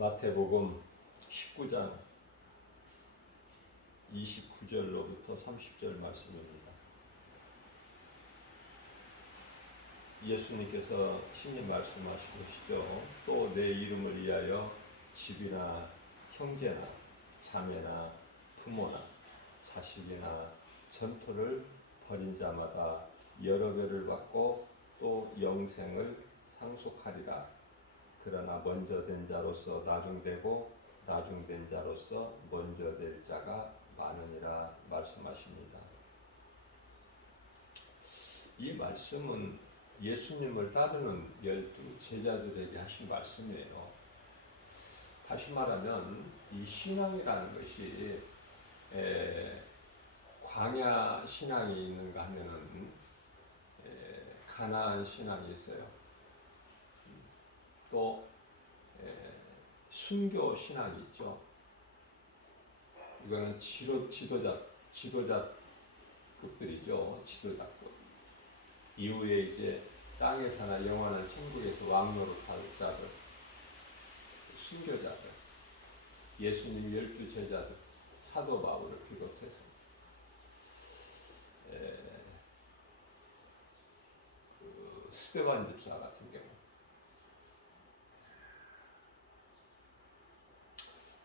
마태복음 19장 29절로부터 30절 말씀입니다. 예수님께서 친히 말씀하시죠. 또 내 이름을 위하여 집이나 형제나 자매나 부모나 자식이나 전토를 벌인 자마다 여러 배를 받고 또 영생을 상속하리라. 그러나 먼저 된 자로서 나중되고 나중된 자로서 먼저 될 자가 많으니라 말씀하십니다. 이 말씀은 예수님을 따르는 12 제자들에게 하신 말씀이에요. 다시 말하면 이 신앙이라는 것이 광야 신앙이 있는가 하면은 가나안 신앙이 있어요. 또 순교 신앙이 있죠. 이거는 지도자급들이죠. 지도자급. 이후에 이제 땅에 사나 영원한 천국에서 왕노릇 할 자들, 순교자들, 예수님 12 제자들, 사도 바울을 비롯해서 스데반 집사 같은 경우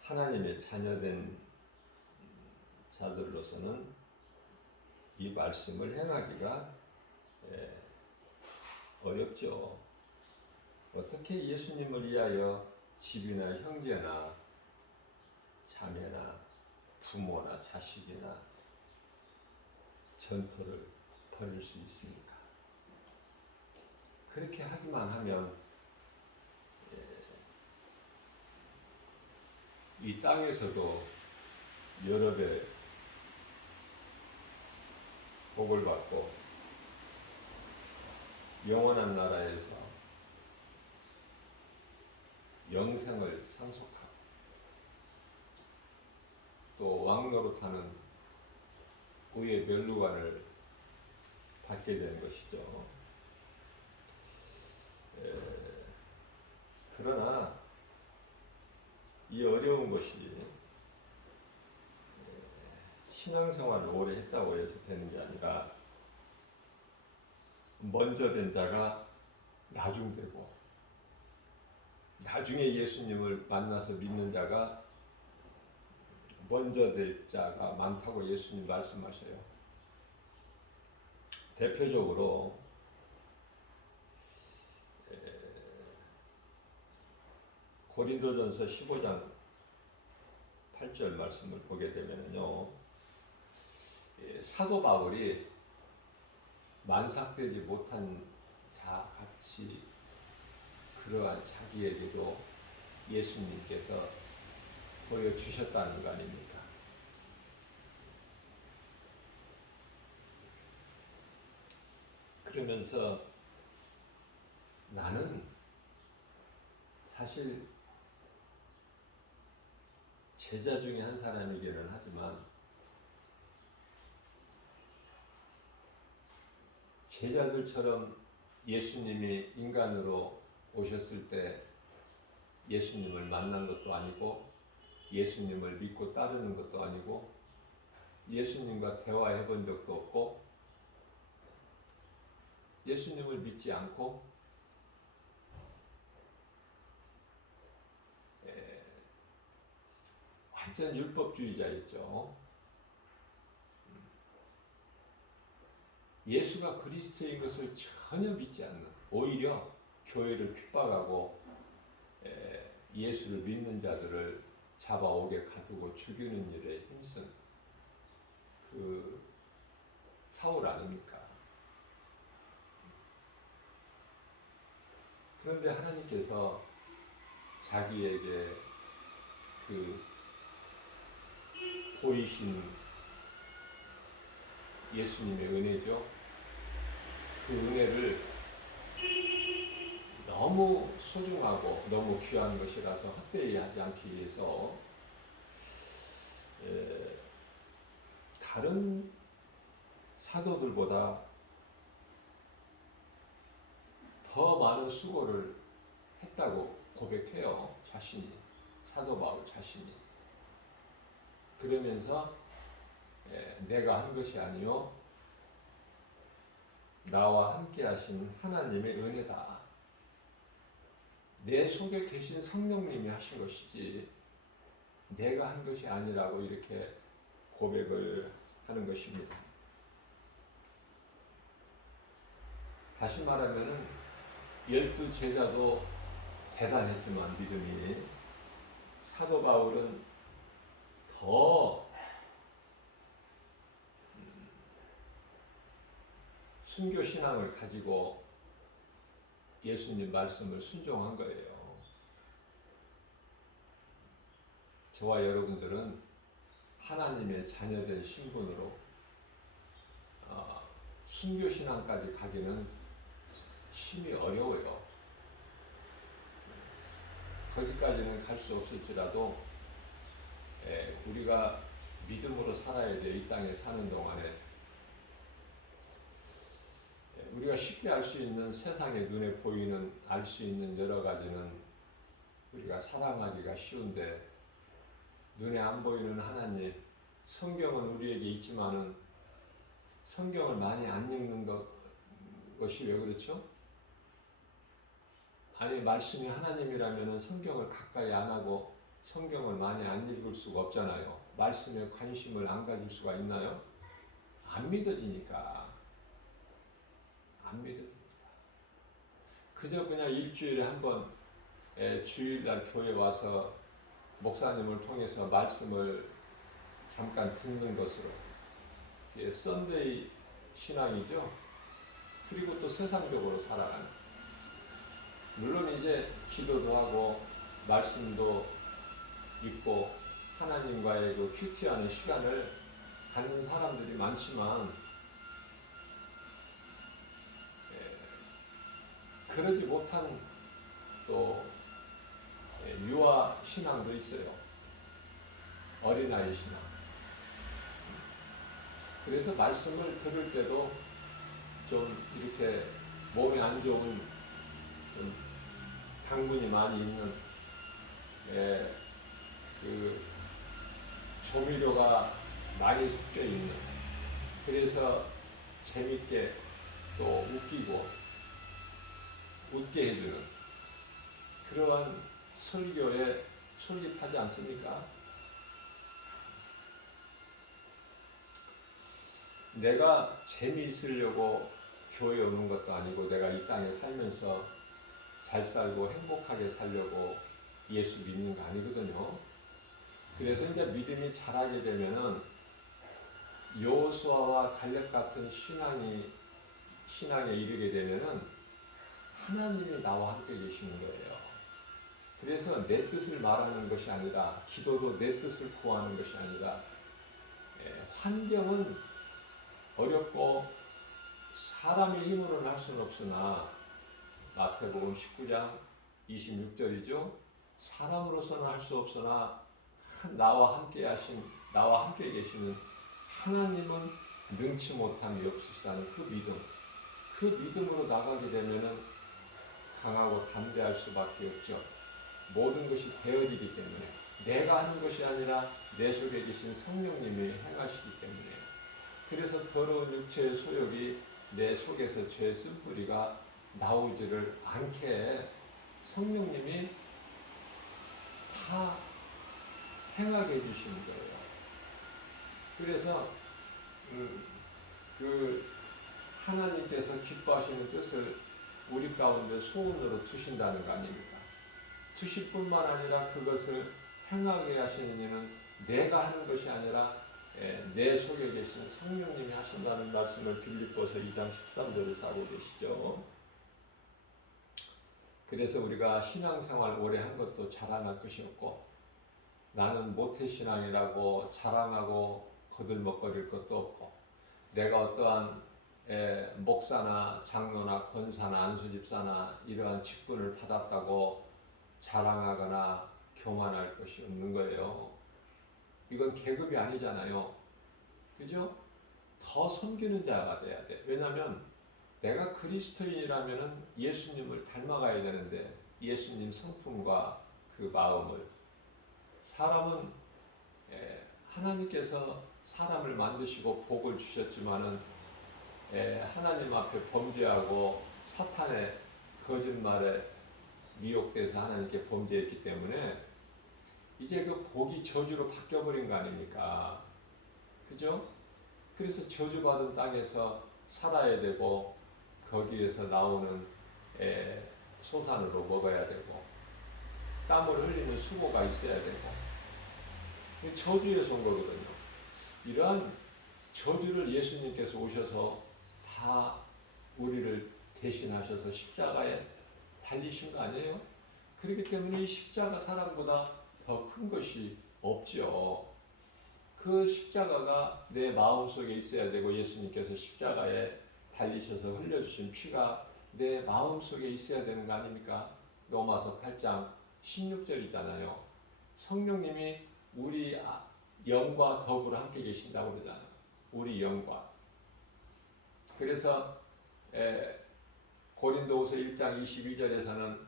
하나님의 자녀된 자들로서는 이 말씀을 행하기가 어렵죠. 어떻게 예수님을 위하여 집이나 형제나 자매나 부모나 자식이나 전토를 벌일 수 있습니까? 그렇게 하기만 하면 이 땅에서도 여러 배 복을 받고 영원한 나라에서 영생을 상속하고 또 왕노릇하는 후의 멸루관을 받게 되는 것이죠. 그러나 이 어려운 것이 신앙생활을 오래 했다고 해서 되는 게 아니라 먼저 된 자가 나중되고 나중에 예수님을 만나서 믿는 자가 먼저 될 자가 많다고 예수님 말씀하셔요. 대표적으로 고린도전서 15장 8절 말씀을 보게 되면요, 사도 바울이 만삭되지 못한 자 같이 그러한 자기에게도 예수님께서 보여주셨다는 거 아닙니까? 그러면서 나는 사실 제자 중에 한 사람이기는 하지만 제자들처럼 예수님이 인간으로 오셨을 때 예수님을 만난 것도 아니고 예수님을 믿고 따르는 것도 아니고 예수님과 대화해 본 적도 없고 예수님을 믿지 않고 완전 율법주의자였죠. 예수가 그리스도인 것을 전혀 믿지 않는, 오히려 교회를 핍박하고 예수를 믿는 자들을 잡아오게 가두고 죽이는 일에 힘쓴 그 사울 아닙니까? 그런데 하나님께서 자기에게 그 보이신 예수님의 은혜죠. 그 은혜를 너무 소중하고 너무 귀한 것이라서 헛되이 하지 않기 위해서 다른 사도들보다 더 많은 수고를 했다고 고백해요, 자신이. 사도 바울 자신이. 그러면서 내가 한 것이 아니요 나와 함께 하신 하나님의 은혜다. 내 속에 계신 성령님이 하신 것이지 내가 한 것이 아니라고 이렇게 고백을 하는 것입니다. 다시 말하면은 12제자도 대단했지만 믿음이 사도 바울은 더 순교 신앙을 가지고 예수님 말씀을 순종한 거예요. 저와 여러분들은 하나님의 자녀된 신분으로 순교 신앙까지 가기는 심히 어려워요. 거기까지는 갈 수 없을지라도 우리가 믿음으로 살아야 돼. 이 땅에 사는 동안에 우리가 쉽게 알 수 있는 세상에 눈에 보이는 알 수 있는 여러 가지는 우리가 사랑하기가 쉬운데 눈에 안 보이는 하나님, 성경은 우리에게 있지만은 성경을 많이 안 읽는 것이 왜 그렇죠? 아니 말씀이 하나님이라면은 성경을 가까이 안 하고 성경을 많이 안 읽을 수가 없잖아요. 말씀에 관심을 안 가질 수가 있나요? 안 믿어지니까. 안 믿어집니다. 그저 그냥 일주일에 한 번 주일날 교회 와서 목사님을 통해서 말씀을 잠깐 듣는 것으로 썬데이 신앙이죠. 그리고 또 세상적으로 살아가는. 물론 이제 기도도 하고 말씀도 읽고 하나님과의 그 큐티하는 시간을 갖는 사람들이 많지만 그러지 못한 또 유아 신앙도 있어요. 어린아이 신앙. 그래서 말씀을 들을 때도 좀 이렇게 몸에 안 좋은 좀 당분이 많이 있는 그 조미료가 많이 섞여 있는, 그래서 재밌게 또 웃게 해주는 그러한 설교에 솔깃하지 않습니까? 내가 재미있으려고 교회 오는 것도 아니고 내가 이 땅에 살면서 잘 살고 행복하게 살려고 예수 믿는 거 아니거든요. 그래서 이제 믿음이 자라게 되면은 여호수아와 갈렙 같은 신앙에 이르게 되면은 하나님이 나와 함께 계시는 거예요. 그래서 내 뜻을 말하는 것이 아니라, 기도도 내 뜻을 구하는 것이 아니라, 환경은 어렵고 사람의 힘으로는 할 수는 없으나 마태복음 19장 26절이죠. 사람으로서는 할 수 없으나 나와 함께 계시는 하나님은 능치 못함이 없으시다는 그 믿음으로 나가게 되면은 강하고 담대할 수밖에 없죠. 모든 것이 되어지기 때문에, 내가 하는 것이 아니라 내 속에 계신 성령님이 행하시기 때문에. 그래서 더러운 육체의 소욕이 내 속에서 죄의 쓴뿌리가 나오지를 않게 성령님이 다 행하게 해주시는 거예요. 그래서 그 하나님께서 기뻐하시는 뜻을 우리 가운데 소원으로 두신다는 거 아닙니까? 두실 뿐만 아니라 그것을 행하게 하시는 이는 내가 하는 것이 아니라 내 속에 계신 성령님이 하신다는 말씀을 빌립보서 2장 13절에서 하고 계시죠. 그래서 우리가 신앙생활 오래 한 것도 자랑할 것이 없고, 나는 모태신앙이라고 자랑하고 거들먹거릴 것도 없고, 내가 어떠한 목사나 장로나 권사나 안수집사나 이러한 직분을 받았다고 자랑하거나 교만할 것이 없는 거예요. 이건 계급이 아니잖아요. 그죠? 더 섬기는 자가 돼야 돼. 왜냐하면 내가 사람은 하나님께서 사람을 만드시고 복을 주셨지만은 하나님 앞에 범죄하고 사탄의 거짓말에 미혹돼서 하나님께 범죄했기 때문에 이제 그 복이 저주로 바뀌어버린 거 아닙니까? 그죠? 그래서 저주받은 땅에서 살아야 되고 거기에서 나오는 소산으로 먹어야 되고 땀을 흘리는 수고가 있어야 되고 저주에서 온 거거든요. 이러한 저주를 예수님께서 오셔서 다 우리를 대신하셔서 십자가에 달리신 거 아니에요? 그렇기 때문에 이 십자가 사랑보다 더 큰 것이 없지요. 그 십자가가 내 마음속에 있어야 되고 예수님께서 십자가에 달리셔서 흘려주신 피가 내 마음속에 있어야 되는 거 아닙니까? 로마서 8장 16절이잖아요. 성령님이 우리 영과 더불어 함께 계신다고 그러잖아요. 우리 영과. 그래서 고린도후서 1장 22절에서는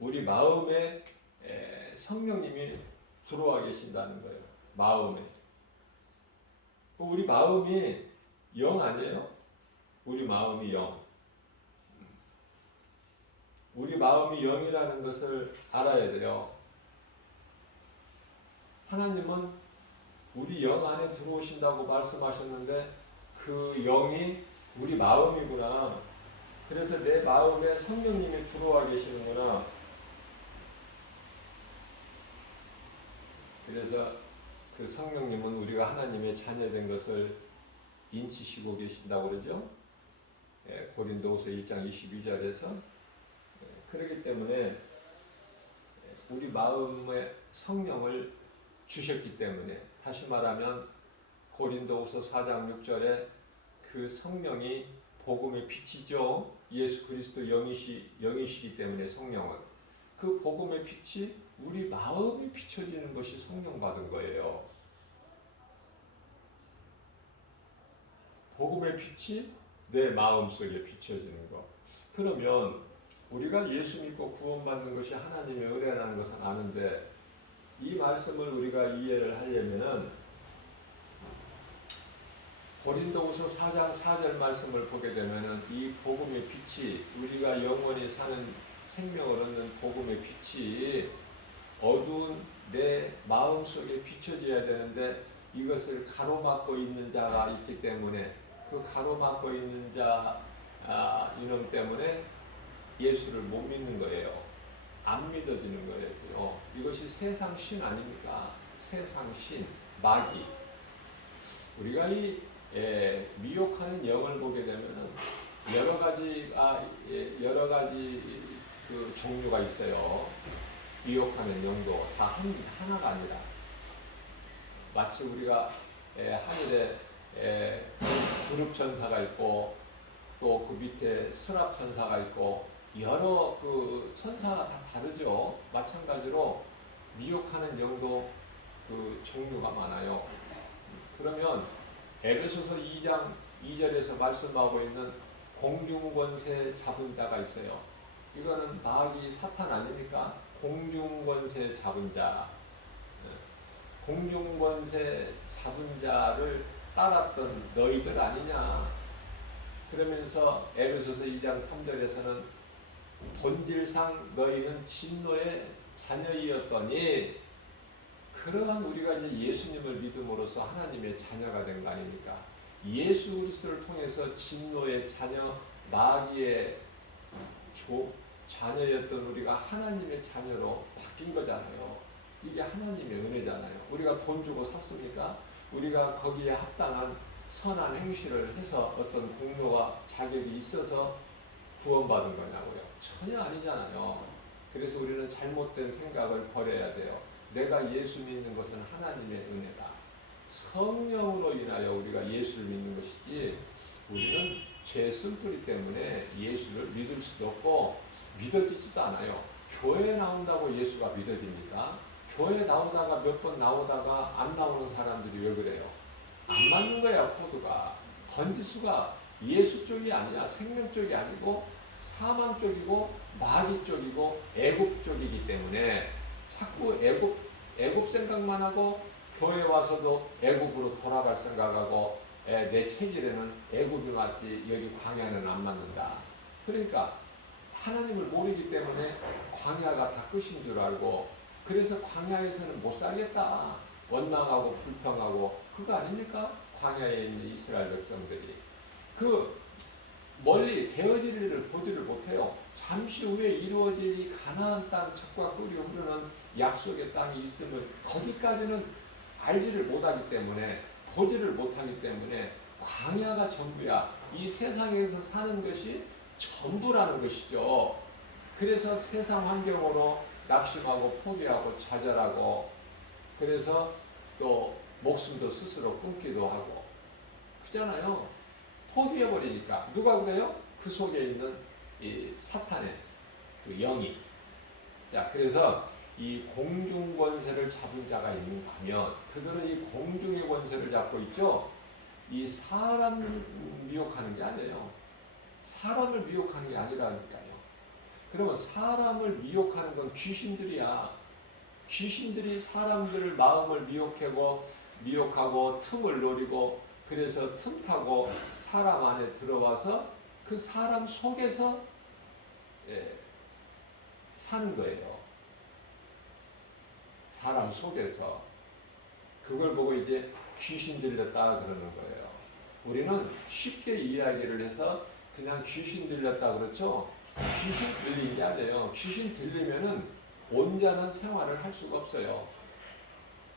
우리 마음에 성령님이 들어와 계신다는 거예요. 마음에. 우리 마음이 영 아니에요? 우리 마음이 영. 우리 마음이 영이라는 것을 알아야 돼요. 하나님은 우리 영 안에 들어오신다고 말씀하셨는데 그 영이 우리 마음이구나. 그래서 내 마음에 성령님이 들어와 계시는구나. 그래서 그 성령님은 우리가 하나님의 자녀된 것을 인치시고 계신다고 그러죠. 고린도후서 1장 22절에서 그렇기 때문에 우리 마음에 성령을 주셨기 때문에 다시 말하면 고린도후서 4장 6절에 그 성령이 복음의 빛이죠. 예수 그리스도 영이시기 때문에 성령은 그 복음의 빛이 우리 마음에 비춰지는 것이 성령 받은 거예요. 복음의 빛이 내 마음속에 비춰지는 것. 그러면 우리가 예수 믿고 구원받는 것이 하나님의 은혜라는 것은 아는데 이 말씀을 우리가 이해를 하려면은 고린도후서 4장 4절 말씀을 보게 되면은 이 복음의 빛이 우리가 영원히 사는 생명을 얻는 복음의 빛이 어두운 내 마음속에 비춰져야 되는데 이것을 가로막고 있는 자가 있기 때문에 그 가로막고 있는 자 이놈 때문에 예수를 못 믿는 거예요. 안 믿어지는 거예요. 이것이 세상 신 아닙니까? 세상 신, 마귀. 우리가 이 미혹하는 영을 보게 되면은 여러 가지 그 종류가 있어요. 미혹하는 영도 다 하나가 아니라 마치 우리가 하늘에 그룹 천사가 있고 또 그 밑에 수납 천사가 있고 여러 그 천사가 다 다르죠. 마찬가지로 미혹하는 영도 그 종류가 많아요. 그러면 에베소서 2장 2절에서 말씀하고 있는 공중권세 잡은 자가 있어요. 이거는 마귀 사탄 아닙니까? 공중권세 잡은 자. 공중권세 잡은 자를 따랐던 너희들 아니냐. 그러면서 에베소서 2장 3절에서는 본질상 너희는 진노의 자녀이었더니 그러한 우리가 이제 예수님을 믿음으로써 하나님의 자녀가 된 거 아닙니까? 예수 그리스도를 통해서 진노의 자녀, 마귀의 자녀였던 우리가 하나님의 자녀로 바뀐 거잖아요. 이게 하나님의 은혜잖아요. 우리가 돈 주고 샀습니까? 우리가 거기에 합당한 선한 행실을 해서 어떤 공로와 자격이 있어서 구원받은 거냐고요. 전혀 아니잖아요. 그래서 우리는 잘못된 생각을 버려야 돼요. 내가 예수 믿는 것은 하나님의 은혜다. 성령으로 인하여 우리가 예수를 믿는 것이지 우리는 죄 쓴뿌리 때문에 예수를 믿을 수도 없고 믿어지지도 않아요. 교회에 나온다고 예수가 믿어집니까? 교회 나오다가 몇 번 나오다가 안 나오는 사람들이 왜 그래요? 안 맞는 거야. 코드가. 번지수가 예수 쪽이 아니야. 생명 쪽이 아니고 사망 쪽이고 마귀 쪽이고 애국 쪽이기 때문에 자꾸 애굽 생각만 하고 교회 와서도 애굽으로 돌아갈 생각하고 내 체질에는 애굽이 맞지 여기 광야는 안 맞는다. 그러니까 하나님을 모르기 때문에 광야가 다 끝인 줄 알고 그래서 광야에서는 못 살겠다. 원망하고 불평하고 그거 아닙니까? 광야에 있는 이스라엘 백성들이. 그 멀리 되어질 일을 보지를 못해요. 잠시 후에 이루어질 이 가나안 땅 젖과 꿀이 흐르는 약속의 땅이 있음을 거기까지는 알지를 못하기 때문에 보지를 못하기 때문에 광야가 전부야. 이 세상에서 사는 것이 전부라는 것이죠. 그래서 세상 환경으로 낙심하고 포기하고 좌절하고 그래서 또 목숨도 스스로 끊기도 하고 그잖아요. 포기해버리니까. 누가 그래요? 그 속에 있는 이 사탄의 그 영이. 자, 그래서 이 공중 권세를 잡은 자가 있는가 하면 그들은 이 공중의 권세를 잡고 있죠. 이 사람을 미혹하는 게 아니에요. 사람을 미혹하는 게 아니라니까요. 그러면 사람을 미혹하는 건 귀신들이야. 귀신들이 사람들을 마음을 미혹하고 틈을 노리고 그래서 틈타고 사람 안에 들어와서 그 사람 속에서 사는 거예요. 사람 속에서. 그걸 보고 이제 귀신 들렸다 그러는 거예요. 우리는 쉽게 이야기를 해서 그냥 귀신 들렸다 그렇죠? 귀신 들린 게 아니에요. 귀신 들리면은 온전한 생활을 할 수가 없어요.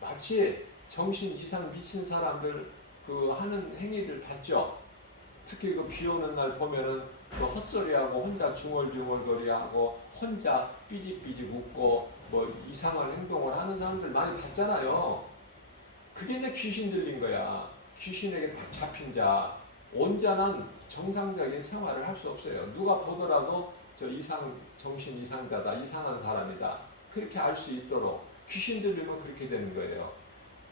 마치 정신 이상 미친 사람들 그 하는 행위를 봤죠. 특히 그 비 오는 날 보면은 그 헛소리하고 혼자 중얼중얼거리하고 혼자 삐직삐직 웃고 뭐 이상한 행동을 하는 사람들 많이 봤잖아요. 그게 이제 귀신 들린 거야. 귀신에게 딱 잡힌 자, 온전한 정상적인 생활을 할 수 없어요. 누가 보더라도 저 정신 이상자다, 이상한 사람이다. 그렇게 알 수 있도록 귀신 들리면 그렇게 되는 거예요.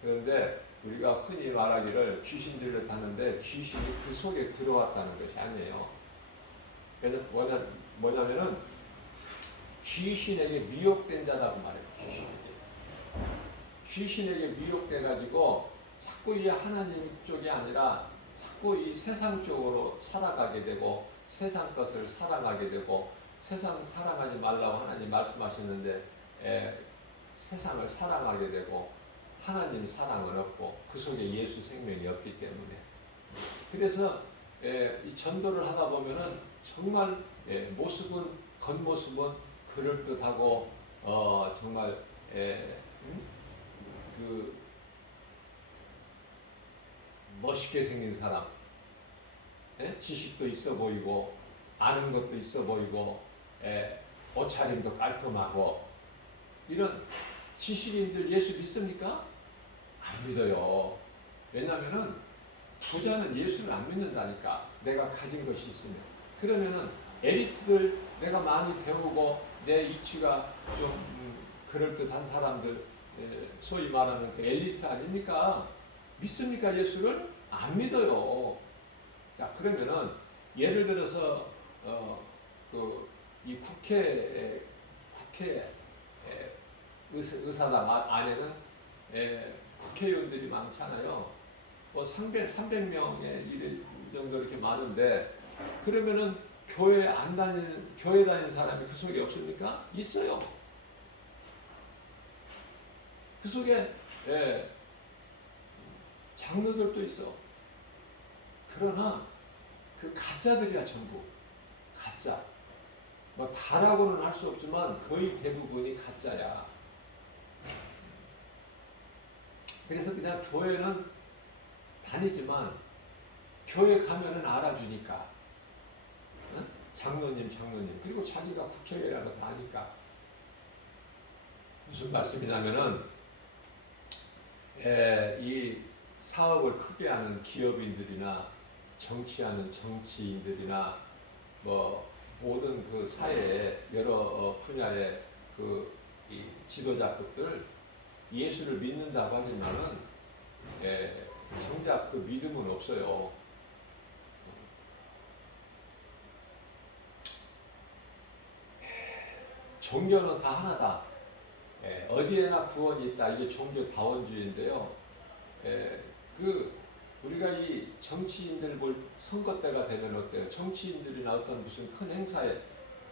그런데 우리가 흔히 말하기를 귀신 들렸다는데 귀신이 그 속에 들어왔다는 것이 아니에요. 그래서 뭐냐면은 귀신에게 미혹된 자라고 말해요. 귀신에게 미혹돼가지고 자꾸 이 하나님 쪽이 아니라 자꾸 이 세상 쪽으로 살아가게 되고 세상 것을 사랑하게 되고 세상 사랑하지 말라고 하나님 말씀하셨는데 세상을 사랑하게 되고 하나님 사랑은 없고 그 속에 예수 생명이 없기 때문에 그래서 이 전도를 하다 보면은 정말 겉모습은 그럴듯하고 정말 그 멋있게 생긴 사람, 지식도 있어 보이고 아는 것도 있어 보이고 옷차림도 깔끔하고 이런 지식인들 예수 믿습니까? 안 믿어요. 왜냐하면은 부자는 예수를 안 믿는다니까. 내가 가진 것이 있으면. 그러면은 엘리트들 내가 많이 배우고 내 이치가 좀 그럴듯한 사람들 소위 말하는 그 엘리트 아닙니까? 믿습니까 예수를? 안 믿어요. 자 그러면은 예를 들어서 이 국회 의사당 안에는 국회의원들이 많잖아요. 뭐 300명의 일 정도 이렇게 많은데 그러면은 교회 다니는 사람이 그 속에 없습니까? 있어요. 그 속에 장로들도 있어. 그러나 그 가짜들이야 전부. 가짜. 뭐 다라고는 할 수 없지만 거의 대부분이 가짜야. 그래서 그냥 교회는 다니지만 교회 가면은 알아주니까 응? 장로님 그리고 자기가 국회의원이라고 다 아니까 무슨 말씀이냐면은 이 사업을 크게 하는 기업인들이나 정치하는 정치인들이나 뭐 모든 그 사회의 여러 분야의 이 지도자급들 예수를 믿는다고 하지만은 정작 그 믿음은 없어요. 종교는 다 하나다. 어디에나 구원이 있다. 이게 종교다원주의인데요. 우리가 이 정치인들 볼 선거 때가 되면 어때요? 정치인들이나 어떤 무슨 큰 행사에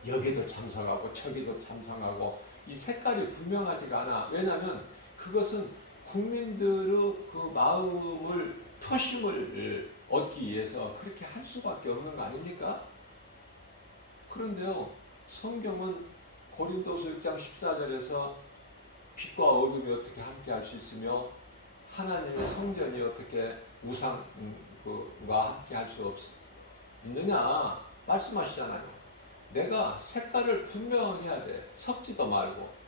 여기도 참석하고 저기도 참석하고 이 색깔이 분명하지가 않아. 왜냐하면 그것은 국민들의 그 마음을 표심을 얻기 위해서 그렇게 할 수밖에 없는 거 아닙니까? 그런데요, 성경은 고린도서 6장 14절에서 빛과 어둠이 어떻게 함께 할 수 있으며 하나님의 성전이 어떻게 우상과 함께 할 수 있느냐 말씀하시잖아요. 내가 색깔을 분명히 해야 돼. 섞지도 말고.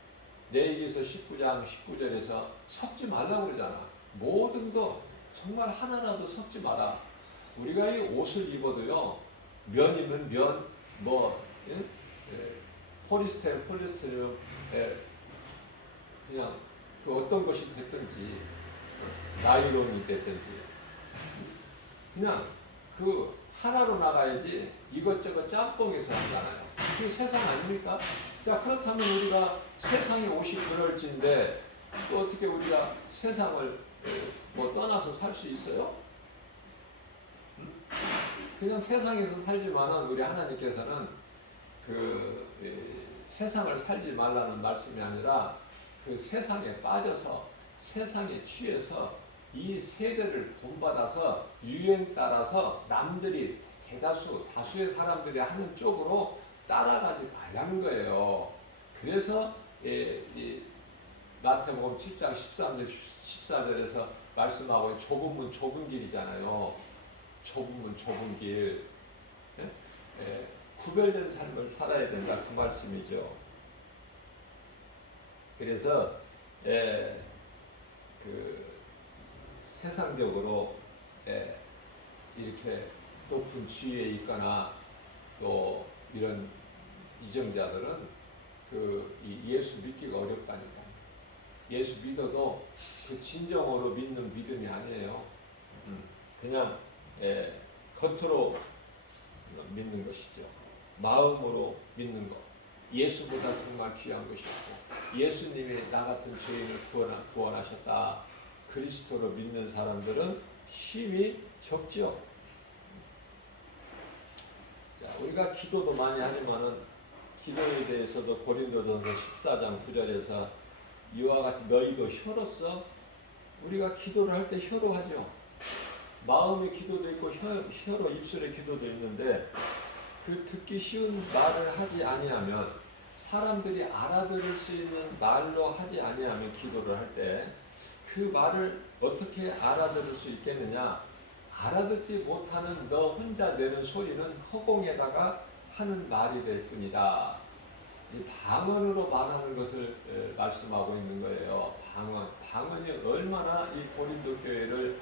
레위기서 19장 19절에서 섞지 말라고 그러잖아. 모든 거 정말 하나라도 섞지 마라. 우리가 이 옷을 입어도요, 면이면 면, 예? 폴리스테린, 그냥 그 어떤 것이 됐든지, 나일론이 됐든지, 그냥 그 하나로 나가야지 이것저것 짬뽕해서 하잖아요. 그게 세상 아닙니까? 자, 그렇다면 우리가 세상의 옷이 그럴진데 또 어떻게 우리가 세상을 떠나서 살 수 있어요? 그냥 세상에서 살지만은 우리 하나님께서는 세상을 살지 말라는 말씀이 아니라 그 세상에 빠져서 세상에 취해서 이 세대를 본받아서 유행 따라서 남들이 다수의 사람들이 하는 쪽으로 따라가지 말라는 거예요. 그래서 마태복음 7장 14절에서 말씀하고 좁은 문 좁은 길이잖아요. 좁은 문 좁은 길. 구별된 삶을 살아야 된다 그 말씀이죠. 그래서 세상적으로 이렇게 높은 지위에 있거나 또 이런 이정자들은 예수 믿기가 어렵다니까. 예수 믿어도 그 진정으로 믿는 믿음이 아니에요. 그냥 겉으로 믿는 것이죠. 마음으로 믿는 것. 예수보다 정말 귀한 것이 없고 예수님이 나 같은 죄인을 구원하셨다. 그리스도로 믿는 사람들은 힘이 적죠. 자, 우리가 기도도 많이 하지만은 기도에 대해서도 고린도전서 14장 9절에서 이와 같이 너희도 혀로써 우리가 기도를 할 때 혀로 하죠. 마음의 기도도 있고 혀로 입술의 기도도 있는데 그 듣기 쉬운 말을 하지 아니하면 사람들이 알아들을 수 있는 말로 하지 아니하면 기도를 할 때 그 말을 어떻게 알아들을 수 있겠느냐? 알아듣지 못하는 너 혼자 내는 소리는 허공에다가 하는 말이 될 뿐이다. 이 방언으로 말하는 것을 말씀하고 있는 거예요. 방언이 얼마나 이 고린도 교회를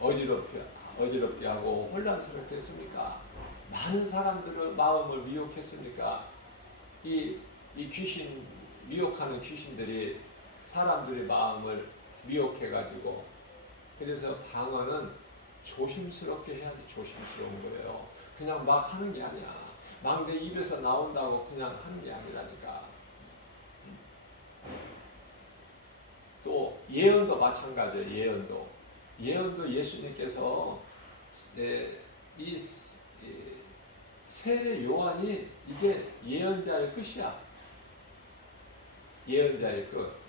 어지럽게 하고 혼란스럽게 했습니까? 많은 사람들의 마음을 미혹했습니까? 이 미혹하는 귀신들이 사람들의 마음을 미혹해가지고 그래서 방언은 조심스럽게 해야 돼. 조심스러운 거예요. 그냥 막 하는 게 아니야. 막 내 입에서 나온다고 그냥 하는 게 아니라니까. 또 예언도 마찬가지예요. 예언도 예수님께서 이 세례 요한이 이제 예언자의 끝이야. 예언자의 끝.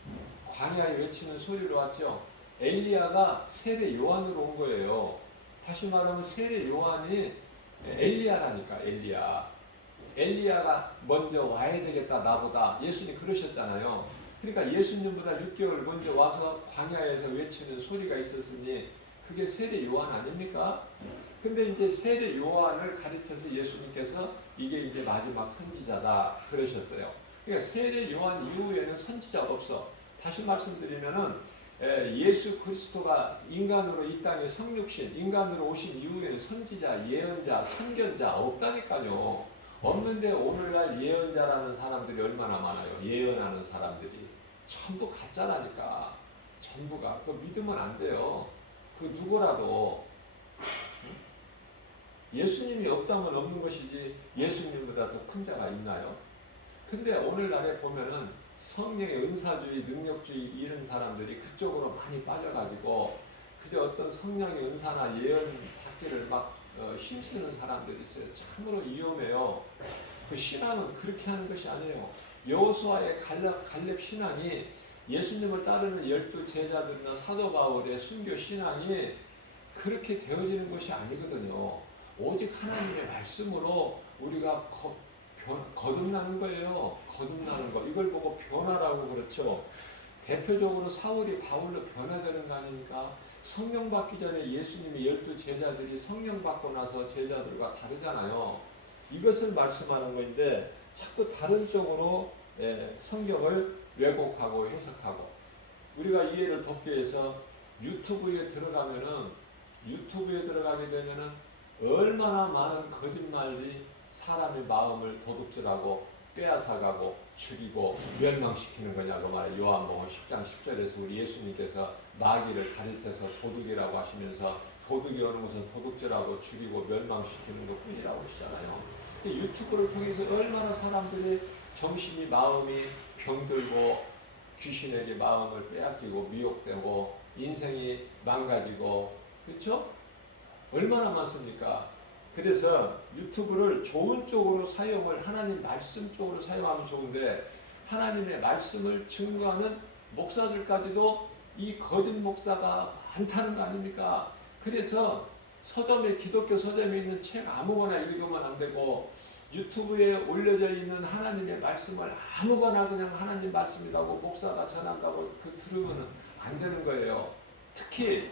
광야에 외치는 소리로 왔죠. 엘리야가 세례 요한으로 온 거예요. 다시 말하면 세례 요한이 엘리야라니까. 엘리야가 먼저 와야 되겠다 나보다. 예수님 그러셨잖아요. 그러니까 예수님보다 6개월 먼저 와서 광야에서 외치는 소리가 있었으니 그게 세례 요한 아닙니까? 근데 이제 세례 요한을 가르쳐서 예수님께서 이게 이제 마지막 선지자다 그러셨어요. 그러니까 세례 요한 이후에는 선지자가 없어. 다시 말씀드리면은 예수 그리스도가 인간으로 이 땅에 성육신, 인간으로 오신 이후에는 선지자, 예언자, 선견자 없다니까요. 없는데 오늘날 예언자라는 사람들이 얼마나 많아요. 예언하는 사람들이. 전부 가짜라니까. 전부가. 그거 믿으면 안 돼요. 그 누구라도. 예수님이 없다면 없는 것이지 예수님보다 더 큰 자가 있나요? 근데 오늘날에 보면은 성령의 은사주의, 능력주의 이런 사람들이 그쪽으로 많이 빠져가지고 그저 어떤 성령의 은사나 예언 받기를 막 힘쓰는 사람들이 있어요. 참으로 위험해요. 그 신앙은 그렇게 하는 것이 아니에요. 여호수아의 갈렙 신앙이 예수님을 따르는 12 제자들이나 사도 바울의 순교 신앙이 그렇게 되어지는 것이 아니거든요. 오직 하나님의 말씀으로 우리가 거듭나는 거예요. 거듭나는 거. 이걸 보고 변화라고 그렇죠. 대표적으로 사울이 바울로 변화되는 거 아닙니까? 성령 받기 전에 예수님이 12 제자들이 성령 받고 나서 제자들과 다르잖아요. 이것을 말씀하는 것인데 자꾸 다른 쪽으로 성경을 왜곡하고 해석하고, 우리가 이해를 돕기 위해서 유튜브에 들어가게 되면은 얼마나 많은 거짓말이 사람의 마음을 도둑질하고 빼앗아가고 죽이고 멸망시키는 거냐고 말해. 요한복음 10장 10절에서 우리 예수님께서 마귀를 가리켜서 도둑이라고 하시면서 도둑이 오는 것은 도둑질하고 죽이고 멸망시키는 것뿐이라고 하시잖아요. 유튜브를 통해서 얼마나 사람들이 정신이 마음이 병들고 귀신에게 마음을 빼앗기고 미혹되고 인생이 망가지고, 그렇죠? 얼마나 많습니까? 그래서 유튜브를 좋은 쪽으로 사용을, 하나님 말씀 쪽으로 사용하면 좋은데 하나님의 말씀을 증거하는 목사들까지도 이 거짓 목사가 많다는 거 아닙니까? 그래서 서점에, 기독교 서점에 있는 책 아무거나 읽으면 안 되고 유튜브에 올려져 있는 하나님의 말씀을 아무거나 그냥 하나님 말씀이라고 목사가 전한다고 들으면 안 되는 거예요. 특히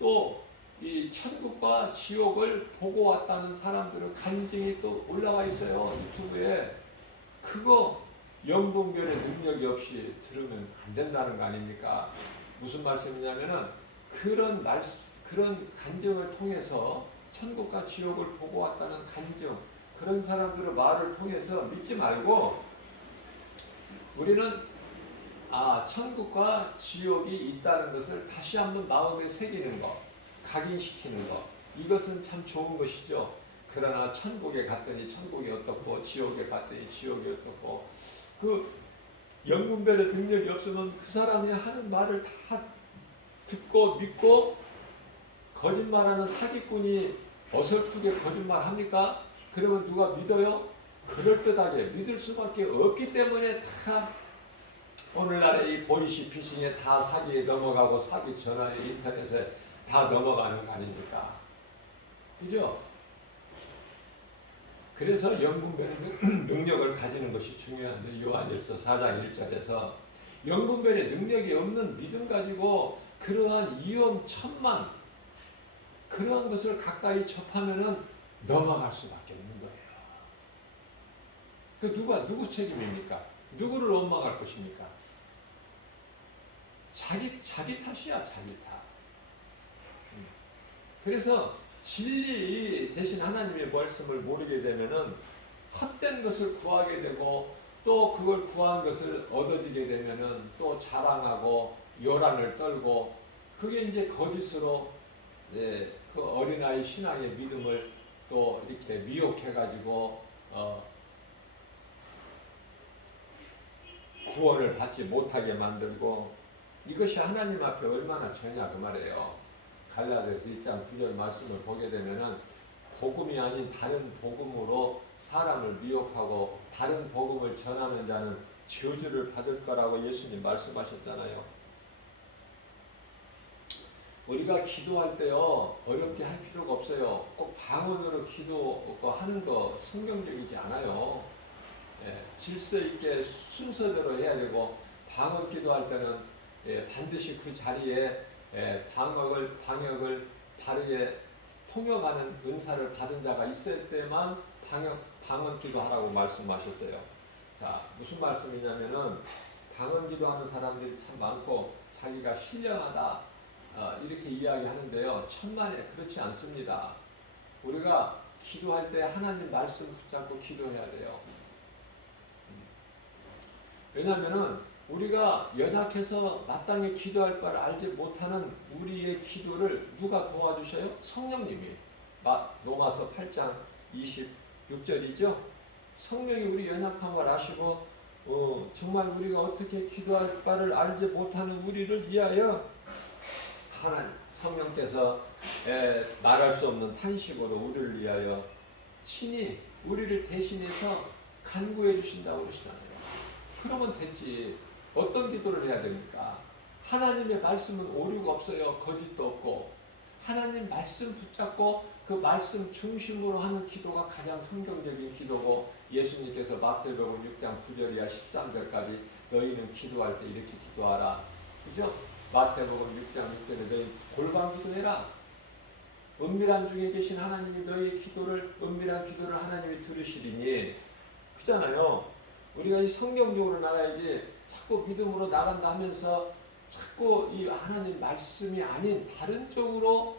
또 이 천국과 지옥을 보고 왔다는 사람들은 간증이 또 올라와 있어요. 유튜브에. 그거 영분별의 능력이 없이 들으면 안 된다는 거 아닙니까? 무슨 말씀이냐면은 그런 간증을 통해서 천국과 지옥을 보고 왔다는 간증, 그런 사람들의 말을 통해서 믿지 말고 우리는 천국과 지옥이 있다는 것을 다시 한번 마음에 새기는 것, 각인시키는 것, 이것은 참 좋은 것이죠. 그러나 천국에 갔더니 천국이 어떻고 지옥에 갔더니 지옥이 어떻고, 그 영분별의 능력이 없으면 그 사람이 하는 말을 다 듣고 믿고, 거짓말하는 사기꾼이 어설프게 거짓말합니까? 그러면 누가 믿어요? 그럴듯하게 믿을 수밖에 없기 때문에 다 오늘날의 이 보이시피싱에 다 사기에 넘어가고 사기 전화에 인터넷에 다 넘어가는 거 아닙니까? 그죠? 그래서 영분별의 능력을 가지는 것이 중요한데, 요한일서 4장 1절에서 영분별의 능력이 없는 믿음 가지고 그러한 위험천만 그러한 것을 가까이 접하면은 넘어갈 수밖에 없는 거예요. 그 누구 책임입니까? 누구를 원망할 것입니까? 자기 탓이야, 자기 탓. 그래서 진리 대신 하나님의 말씀을 모르게 되면은 헛된 것을 구하게 되고, 또 그걸 구한 것을 얻어지게 되면은 또 자랑하고 요란을 떨고, 그게 이제 거짓으로 이제 그 어린아이 신앙의 믿음을 또 이렇게 미혹해가지고 구원을 받지 못하게 만들고, 이것이 하나님 앞에 얼마나 죄냐 그 말이에요. 갈라디아서 1장 9절 말씀을 보게 되면은 복음이 아닌 다른 복음으로 사람을 미혹하고 다른 복음을 전하는 자는 저주를 받을 거라고 예수님 말씀하셨잖아요. 우리가 기도할 때요, 어렵게 할 필요가 없어요. 꼭 방언으로 기도하는 거 성경적이지 않아요. 질서 있게 순서대로 해야 되고, 방언 기도할 때는 반드시 그 자리에 방역을 바르게 통역하는 은사를 받은 자가 있을 때만 방언 기도하라고 말씀하셨어요. 자, 무슨 말씀이냐면은 방언 기도하는 사람들이 참 많고 자기가 신령하다 이렇게 이야기하는데요. 천만에 그렇지 않습니다. 우리가 기도할 때 하나님 말씀 붙잡고 기도해야 돼요. 왜냐하면은 우리가 연약해서 마땅히 기도할 걸 알지 못하는 우리의 기도를 누가 도와주셔요? 성령님이. 로마서 8장 26절이죠. 성령이 우리 연약한 걸 아시고 정말 우리가 어떻게 기도할 바를 알지 못하는 우리를 위하여 하나님 성령께서 말할 수 없는 탄식으로 우리를 위하여 친히 우리를 대신해서 간구해 주신다고 그러시잖아요. 그러면 됐지. 어떤 기도를 해야 됩니까? 하나님의 말씀은 오류가 없어요. 거짓도 없고. 하나님 말씀 붙잡고 그 말씀 중심으로 하는 기도가 가장 성경적인 기도고, 예수님께서 마태복음 6장 9절 이하 13절까지 너희는 기도할 때 이렇게 기도하라. 그죠? 마태복음 6장 6절에 너희 골방 기도해라. 은밀한 중에 계신 하나님이 너희 기도를, 은밀한 기도를 하나님이 들으시리니. 그잖아요. 우리가 이 성경적으로 나가야지 자꾸 믿음으로 나간다 하면서 자꾸 이 하나님 말씀이 아닌 다른 쪽으로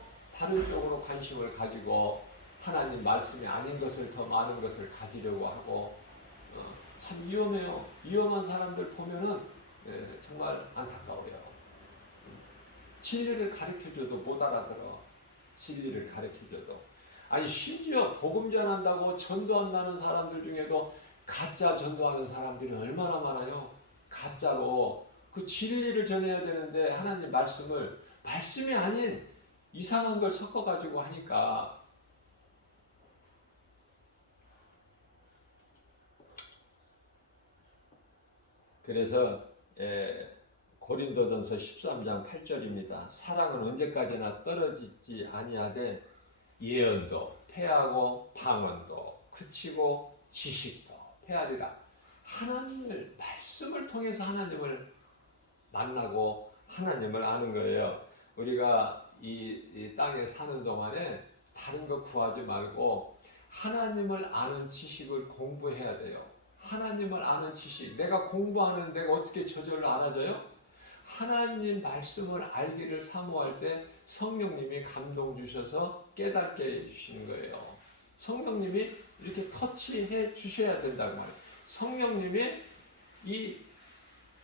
관심을 가지고 하나님 말씀이 아닌 것을, 더 많은 것을 가지려고 하고, 참 위험해요. 위험한 사람들 보면은 정말 안타까워요. 진리를 가르쳐줘도 못 알아들어. 진리를 가르쳐줘도. 아니 심지어 복음 전한다고 전도한다는 사람들 중에도 가짜 전도하는 사람들이 얼마나 많아요. 가짜로 그 진리를 전해야 되는데 하나님 말씀을, 말씀이 아닌 이상한 걸 섞어가지고 하니까. 그래서 고린도전서 13장 8절입니다. 사랑은 언제까지나 떨어지지 아니하되 예언도 패하고 방언도 그치고 지식도 패하리라. 하나님을, 말씀을 통해서 하나님을 만나고 하나님을 아는 거예요. 우리가 이 땅에 사는 동안에 다른 거 구하지 말고 하나님을 아는 지식을 공부해야 돼요. 하나님을 아는 지식. 내가 공부하는 내가 어떻게 저절로 알아져요? 하나님 말씀을 알기를 사모할 때 성령님이 감동 주셔서 깨닫게 해주시는 거예요. 성령님이 이렇게 터치해 주셔야 된다고 말해요. 성령님이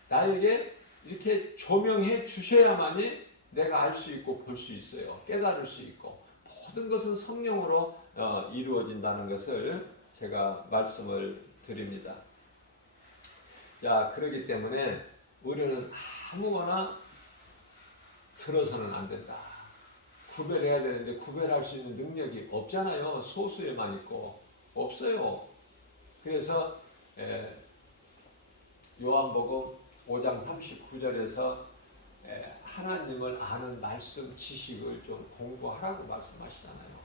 나에게 이렇게 조명해 주셔야만이 내가 알 수 있고 볼 수 있어요. 깨달을 수 있고. 모든 것은 성령으로 이루어진다는 것을 제가 말씀을 드립니다. 자, 그렇기 때문에 우리는 아무거나 들어서는 안 된다. 구별해야 되는데 구별할 수 있는 능력이 없잖아요. 소수에만 있고. 없어요. 그래서 요한복음 5장 39절에서 하나님을 아는 말씀 지식을 좀 공부하라고 말씀하시잖아요.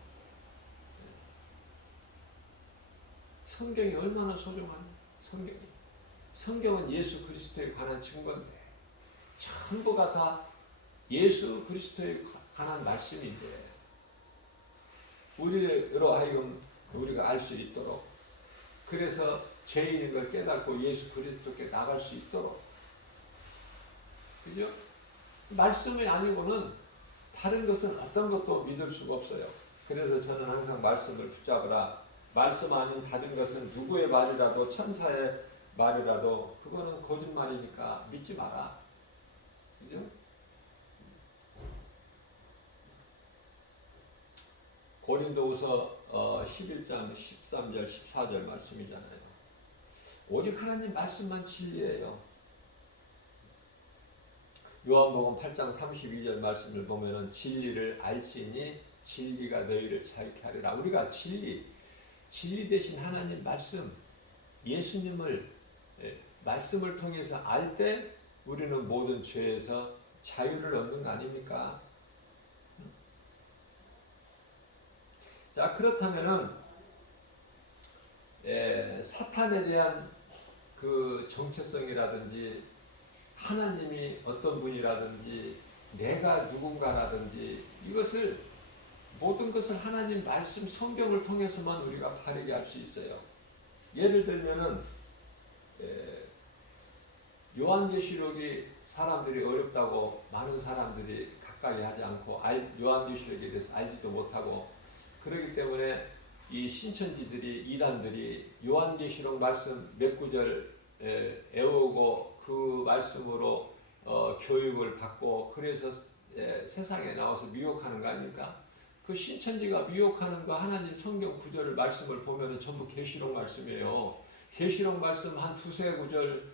성경이 얼마나 소중한 성경이. 성경은 예수 그리스도에 관한 증거인데 전부가 다 예수 그리스도에 관한 말씀인데, 우리로 하여금 우리가 알 수 있도록, 그래서 죄인인 걸 깨닫고 예수 그리스도께 나갈 수 있도록, 그죠? 말씀이 아니고는 다른 것은 어떤 것도 믿을 수가 없어요. 그래서 저는 항상 말씀을 붙잡으라. 말씀 아닌 다른 것은 누구의 말이라도, 천사의 말이라도 그거는 거짓말이니까 믿지 마라. 그죠? 고린도후서 11장 13절 14절 말씀이잖아요. 오직 하나님 말씀만 진리예요. 요한복음 8장 32절 말씀을 보면은 진리를 알지니 진리가 너희를 자유케 하리라. 우리가 진리 대신 하나님 말씀, 예수님을 말씀을 통해서 알 때 우리는 모든 죄에서 자유를 얻는 거 아닙니까? 자, 그렇다면은 사탄에 대한 그 정체성이라든지 하나님이 어떤 분이라든지 내가 누군가라든지 이것을, 모든 것을 하나님 말씀 성경을 통해서만 우리가 바르게 알 수 있어요. 예를 들면은 요한계시록이 사람들이 어렵다고 많은 사람들이 가까이 하지 않고 요한계시록에 대해서 알지도 못하고, 그렇기 때문에 이 신천지들이, 이단들이 요한계시록 말씀 몇 구절 애우고 그 말씀으로 교육을 받고, 그래서 세상에 나와서 미혹하는 거 아닙니까? 그 신천지가 미혹하는 거 하나님 성경 구절을 말씀을 보면은 전부 계시록 말씀이에요. 계시록 말씀 한 두세 구절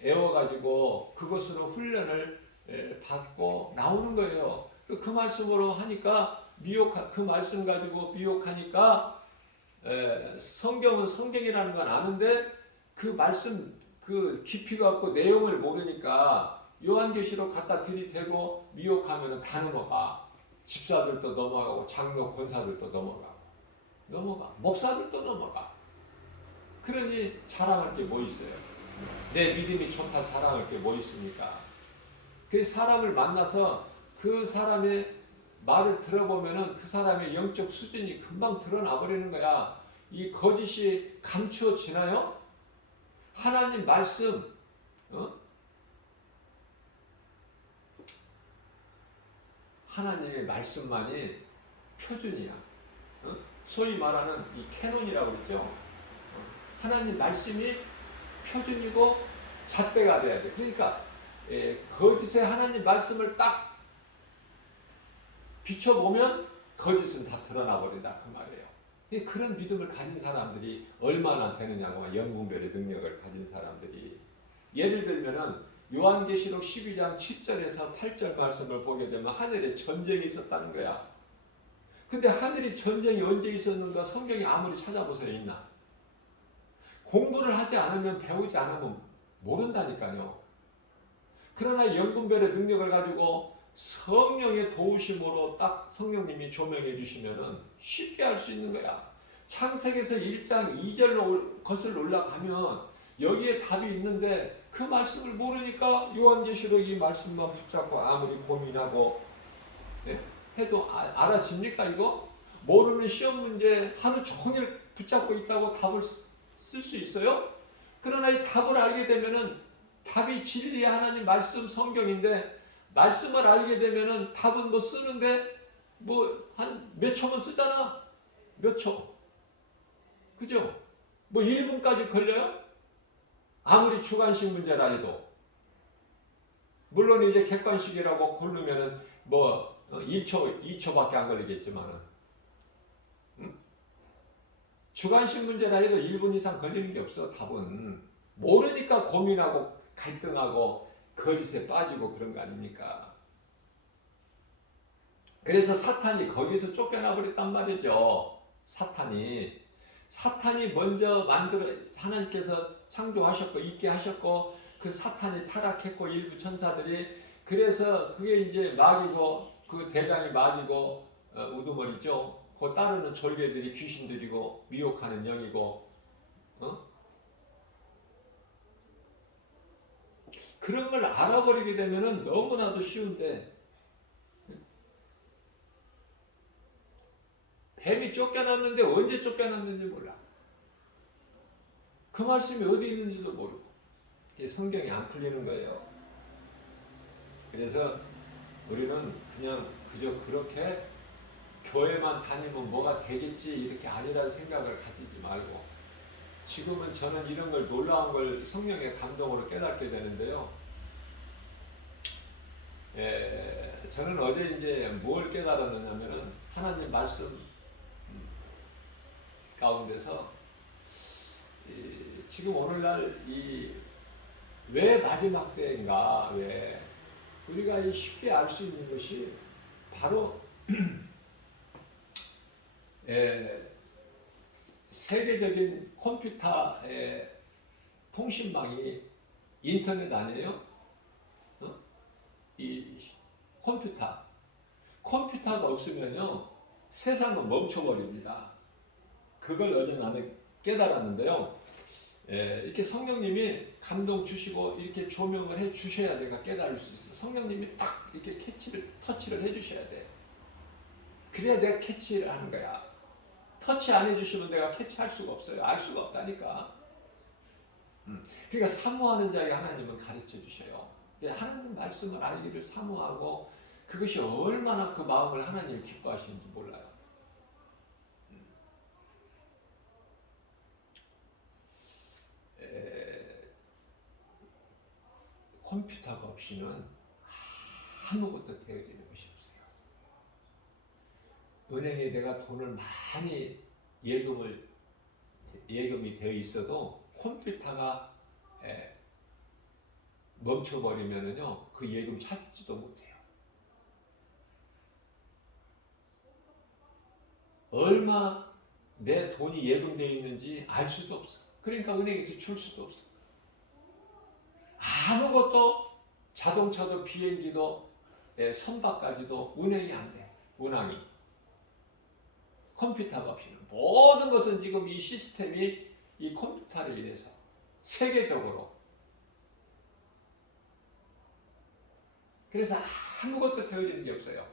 외워가지고 그것으로 훈련을 받고 나오는 거예요. 그 말씀으로 하니까 그 말씀 가지고 미혹하니까 성경은 성경이라는 건 아는데 그 말씀 그 깊이가 없고 내용을 모르니까 요한계시록 갖다 들이대고 미혹하면 다 넘어가. 집사들도 넘어가고 장로 권사들도 넘어가. 목사들도 넘어가. 그러니 자랑할 게 뭐 있어요? 내 믿음이 좋다 자랑할 게 뭐 있습니까? 그 사람을 만나서 그 사람의 말을 들어보면은 그 사람의 영적 수준이 금방 드러나 버리는 거야. 이 거짓이 감추어지나요? 하나님 말씀, 하나님의 말씀만이 표준이야. 소위 말하는 이 캐논이라고 그러죠. 하나님 말씀이 표준이고 잣대가 돼야 돼. 그러니까 거짓의 하나님 말씀을 딱 비춰보면 거짓은 다 드러나 버린다 그 말이에요. 그런 믿음을 가진 사람들이 얼마나 되느냐고, 영분별의 능력을 가진 사람들이. 예를 들면은 요한계시록 12장 7절에서 8절 말씀을 보게 되면 하늘에 전쟁이 있었다는 거야. 근데 하늘에 전쟁이 언제 있었는가 성경에 아무리 찾아보세요 있나? 공부를 하지 않으면, 배우지 않으면 모른다니까요. 그러나 영분별의 능력을 가지고 성령의 도우심으로 딱 성령님이 조명해 주시면은 쉽게 할 수 있는 거야. 창세기에서 1장 2절로 거슬러 올라가면 여기에 답이 있는데 그 말씀을 모르니까 요한계시록 이 말씀만 붙잡고 아무리 고민하고 해도 알아집니까 이거? 모르는 시험 문제 하루 종일 붙잡고 있다고 답을 쓸 수 있어요? 그러나 이 답을 알게 되면은 답이 진리의 하나님 말씀 성경인데 말씀을 알게 되면은 답은 뭐 쓰는데 뭐 한 몇 초만 쓰잖아. 몇 초. 그죠? 뭐 1분까지 걸려요? 아무리 주관식 문제라 해도. 물론 이제 객관식이라고 고르면은 뭐 1초, 2초밖에 안 걸리겠지만은. 주관식 문제라 해도 1분 이상 걸리는 게 없어. 답은. 모르니까 고민하고 갈등하고 거짓에 빠지고 그런 거 아닙니까? 그래서 사탄이 거기서 쫓겨나 버렸단 말이죠. 사탄이 먼저 하나님께서 창조하셨고 있게 하셨고 그 사탄이 타락했고 일부 천사들이, 그래서 그게 이제 마귀고 그 대장이 마귀고 우두머리죠. 그 따르는 졸개들이 귀신들이고 미혹하는 영이고 그런 걸 알아버리게 되면은 너무나도 쉬운데 뱀이 쫓겨났는데 언제 쫓겨났는지 몰라. 그 말씀이 어디 있는지도 모르고 성경이 안 풀리는 거예요. 그래서 우리는 그냥 그저 그렇게 교회만 다니면 뭐가 되겠지 이렇게 아니라는 생각을 가지지 말고, 지금은 저는 이런 걸 놀라운 걸 성령의 감동으로 깨닫게 되는데요. 저는 어제 이제 뭘 깨달았느냐면은 하나님 말씀 가운데서 지금 오늘날 왜 마지막 때인가, 왜 우리가 쉽게 알 수 있는 것이 바로 세계적인 컴퓨터의 통신망이 인터넷 아니에요? 이 컴퓨터가 없으면요 세상은 멈춰버립니다. 그걸 어제 나는 깨달았는데요. 이렇게 성령님이 감동 주시고 이렇게 조명을 해 주셔야 내가 깨달을 수 있어. 성령님이 딱 이렇게 터치를 해 주셔야 돼. 그래야 내가 캐치를 하는 거야. 터치 안 해주시면 내가 캐치할 수가 없어요. 알 수가 없다니까. 그러니까 사모하는 자에게 하나님은 가르쳐 주셔요. 하나님 말씀을 알기를 사모하고 그것이 얼마나 그 마음을 하나님이 기뻐하시는지 몰라요. 컴퓨터가 없이는 아무것도 되어지는 것이 없어요. 은행에 내가 돈을 많이 예금을 예금이 되어 있어도 컴퓨터가 멈춰버리면은요 그 예금 찾지도 못해요. 얼마 내 돈이 예금되어 있는지 알 수도 없어. 그러니까 은행에서 줄 수도 없어. 아무것도 자동차도 비행기도 선박까지도 운행이 안 돼. 운항이. 컴퓨터가 없이는 모든 것은 지금 이 시스템이 이 컴퓨터로 인해서 세계적으로 그래서 아무것도 되어지는 게 없어요.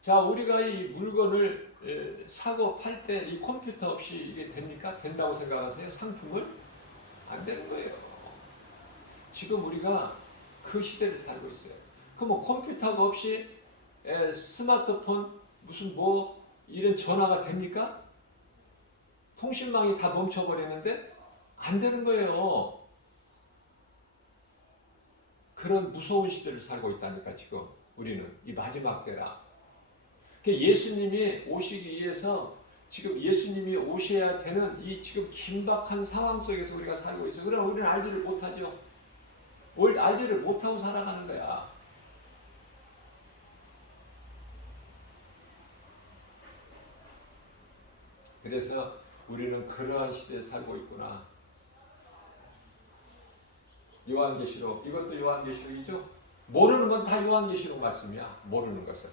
자, 우리가 이 물건을 사고 팔 때 이 컴퓨터 없이 이게 됩니까? 된다고 생각하세요? 상품을? 안 되는 거예요. 지금 우리가 그 시대를 살고 있어요. 그럼 뭐 컴퓨터가 없이 스마트폰 무슨 뭐 이런 전화가 됩니까? 통신망이 다 멈춰버리는데 안 되는 거예요. 그런 무서운 시대를 살고 있다니까 지금 우리는 이 마지막 때라. 예수님이 오시기 위해서 지금 예수님이 오셔야 되는 이 지금 긴박한 상황 속에서 우리가 살고 있어요. 그러나 우리는 알지를 못하죠. 알지를 못하고 살아가는 거야. 그래서 우리는 그러한 시대에 살고 있구나. 요한계시록, 이것도 요한계시록이죠. 모르는 건 다 요한계시록 말씀이야. 모르는 것은.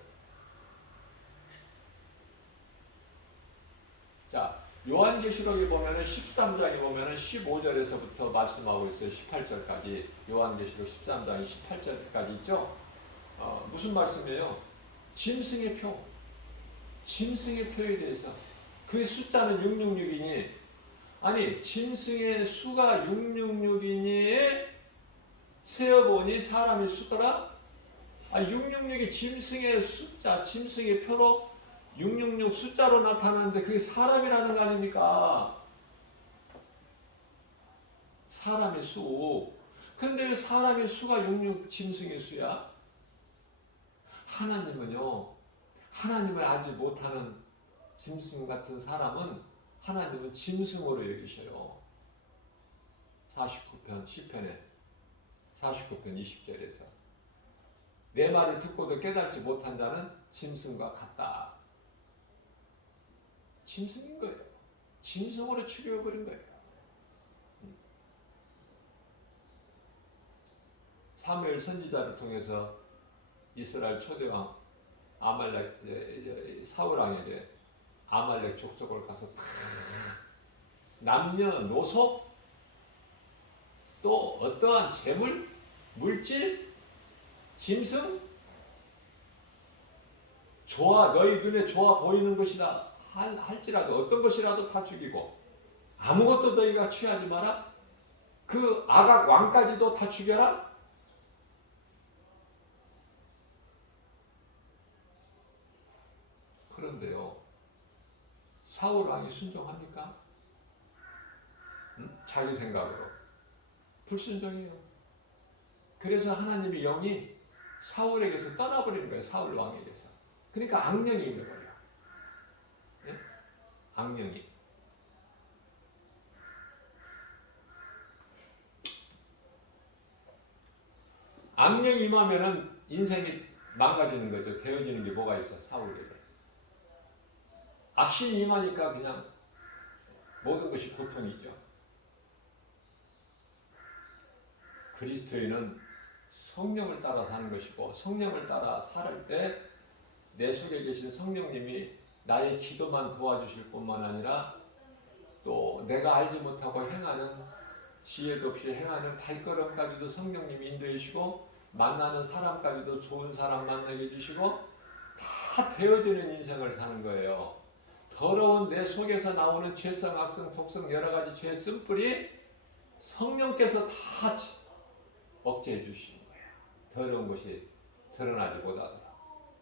자, 요한계시록에 보면은 13장에 보면은 15절에서부터 말씀하고 있어요. 18절까지. 요한계시록 13장이 18절까지 있죠. 무슨 말씀이에요? 짐승의 표. 짐승의 표에 대해서. 그 숫자는 666이니, 아니, 짐승의 수가 666이니, 세어보니 사람의 수더라? 666이 짐승의 숫자, 짐승의 표로 666 숫자로 나타나는데 그게 사람이라는 거 아닙니까? 사람의 수. 그런데 왜 사람의 수가 66 짐승의 수야? 하나님은요, 하나님을 알지 못하는 짐승 같은 사람은 하나님은 짐승으로 여기셔요. 49편 10편에 49편 20절에서 내 말을 듣고도 깨달지 못한 자는 짐승과 같다. 짐승인 거예요. 짐승으로 추려버린 거예요. 사무엘 선지자를 통해서 이스라엘 초대왕 아말렉 사울왕에게 아말렉 족속을 가서 남녀노소 또 어떠한 재물, 물질, 짐승 너희 눈에 좋아 보이는 것이다 할지라도 어떤 것이라도 다 죽이고 아무것도 너희가 취하지 마라. 그 아각 왕까지도 다 죽여라. 그런데요, 사울 왕이 순종합니까? 자기 생각으로 불순종이에요. 그래서 하나님의 영이 사울에게서 떠나버리는 거예요. 사울 왕에게서. 그러니까 악령이 있는 거예요. 네? 악령이. 악령이 임하면은 인생이 망가지는 거죠. 되어지는 게 뭐가 있어, 사울에게. 악신이 임하니까 그냥 모든 것이 고통이죠. 그리스도인은 성령을 따라 사는 것이고 성령을 따라 살 때 내 속에 계신 성령님이 나의 기도만 도와주실 뿐만 아니라 또 내가 알지 못하고 행하는 지혜도 없이 행하는 발걸음까지도 성령님이 인도해 주시고 만나는 사람까지도 좋은 사람 만나게 해주시고 다 되어지는 인생을 사는 거예요. 더러운 내 속에서 나오는 죄성, 악성, 독성 여러 가지 죄의 쓴뿌리 성령께서 다 억제해 주시는 거예요. 더러운 것이 드러나지 못하도록.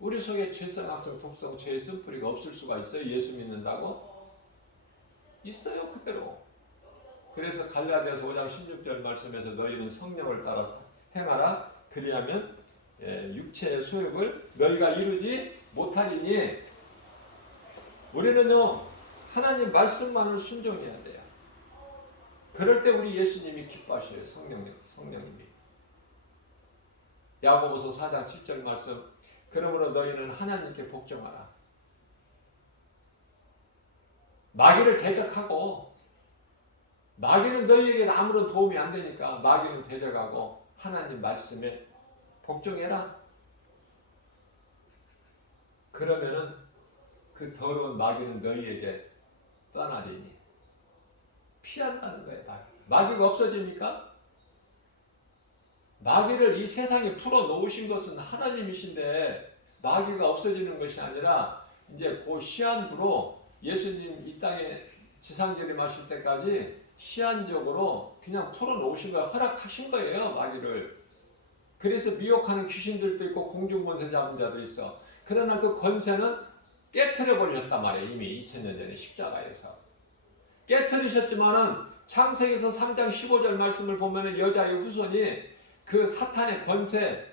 우리 속에 죄성, 악성, 독성, 죄의 쓴뿌리가 없을 수가 있어요? 예수 믿는다고? 있어요, 그대로. 그래서 갈라디아서 5장 16절 말씀에서 너희는 성령을 따라서 행하라. 그리하면 육체의 소욕을 너희가 이루지 못하리니. 우리는요, 하나님 말씀만을 순종해야 돼요. 그럴 때 우리 예수님이 기뻐하셔요. 성령님이. 야고보서 4장 7절 말씀. 그러므로 너희는 하나님께 복종하라. 마귀를 대적하고, 마귀는 너희에게 아무런 도움이 안 되니까 마귀는 대적하고 하나님 말씀에 복종해라. 그러면은 그 더러운 마귀는 너희에게 떠나리니. 피한다는 거예요. 마귀가 없어지니까. 마귀를 이 세상에 풀어놓으신 것은 하나님이신데 마귀가 없어지는 것이 아니라 이제 그 시한부로 예수님 이 땅에 지상재림하실 때까지 시한적으로 그냥 풀어놓으신 거예요. 허락하신 거예요. 마귀를. 그래서 미혹하는 귀신들도 있고 공중권세 잡은 자도 있어. 그러나 그 권세는 깨트려 버리셨단 말이에요. 이미 2000년 전에 십자가에서. 깨트리셨지만은 창세기에서 3장 15절 말씀을 보면은 여자의 후손이 그 사탄의 권세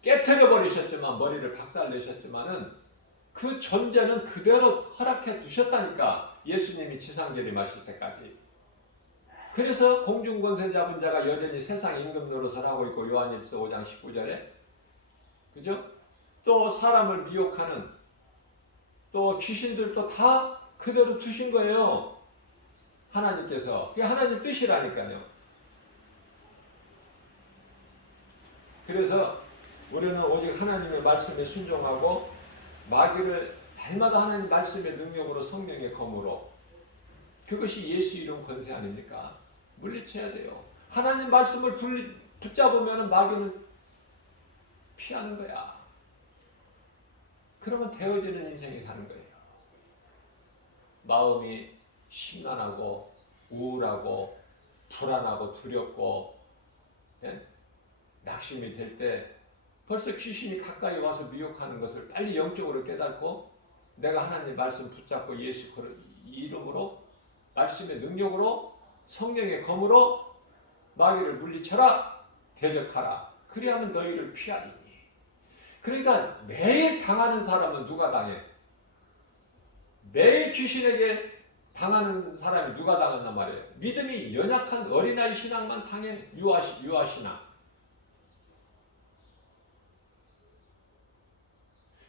깨트려 버리셨지만, 머리를 박살내셨지만은 그 존재는 그대로 허락해 두셨다니까. 예수님이 지상재림하실 때까지. 그래서 공중권세 잡은 자가 여전히 세상 임금 노릇을 하고 있고, 요한일서 5장 19절에 그죠? 또 사람을 미혹하는 또 귀신들도 다 그대로 두신 거예요. 하나님께서. 그게 하나님 뜻이라니까요. 그래서 우리는 오직 하나님의 말씀에 순종하고 마귀를 날마다 하나님 말씀의 능력으로, 성령의 검으로, 그것이 예수 이름 권세 아닙니까? 물리쳐야 돼요. 하나님 말씀을 붙잡으면 마귀는 피하는 거야. 그러면 되어지는 인생이 사는 거예요. 마음이 심란하고 우울하고 불안하고 두렵고, 예? 낙심이 될 때 벌써 귀신이 가까이 와서 미혹하는 것을 빨리 영적으로 깨닫고 내가 하나님 말씀 붙잡고 예수 이름으로, 말씀의 능력으로, 성령의 검으로 마귀를 물리쳐라, 대적하라. 그리하면 너희를 피하리니. 그러니까 매일 당하는 사람은 누가 당해? 매일 귀신에게 당하는 사람이 누가 당한단 말이에요? 믿음이 연약한 어린아이 신앙만 당해. 유아 신앙.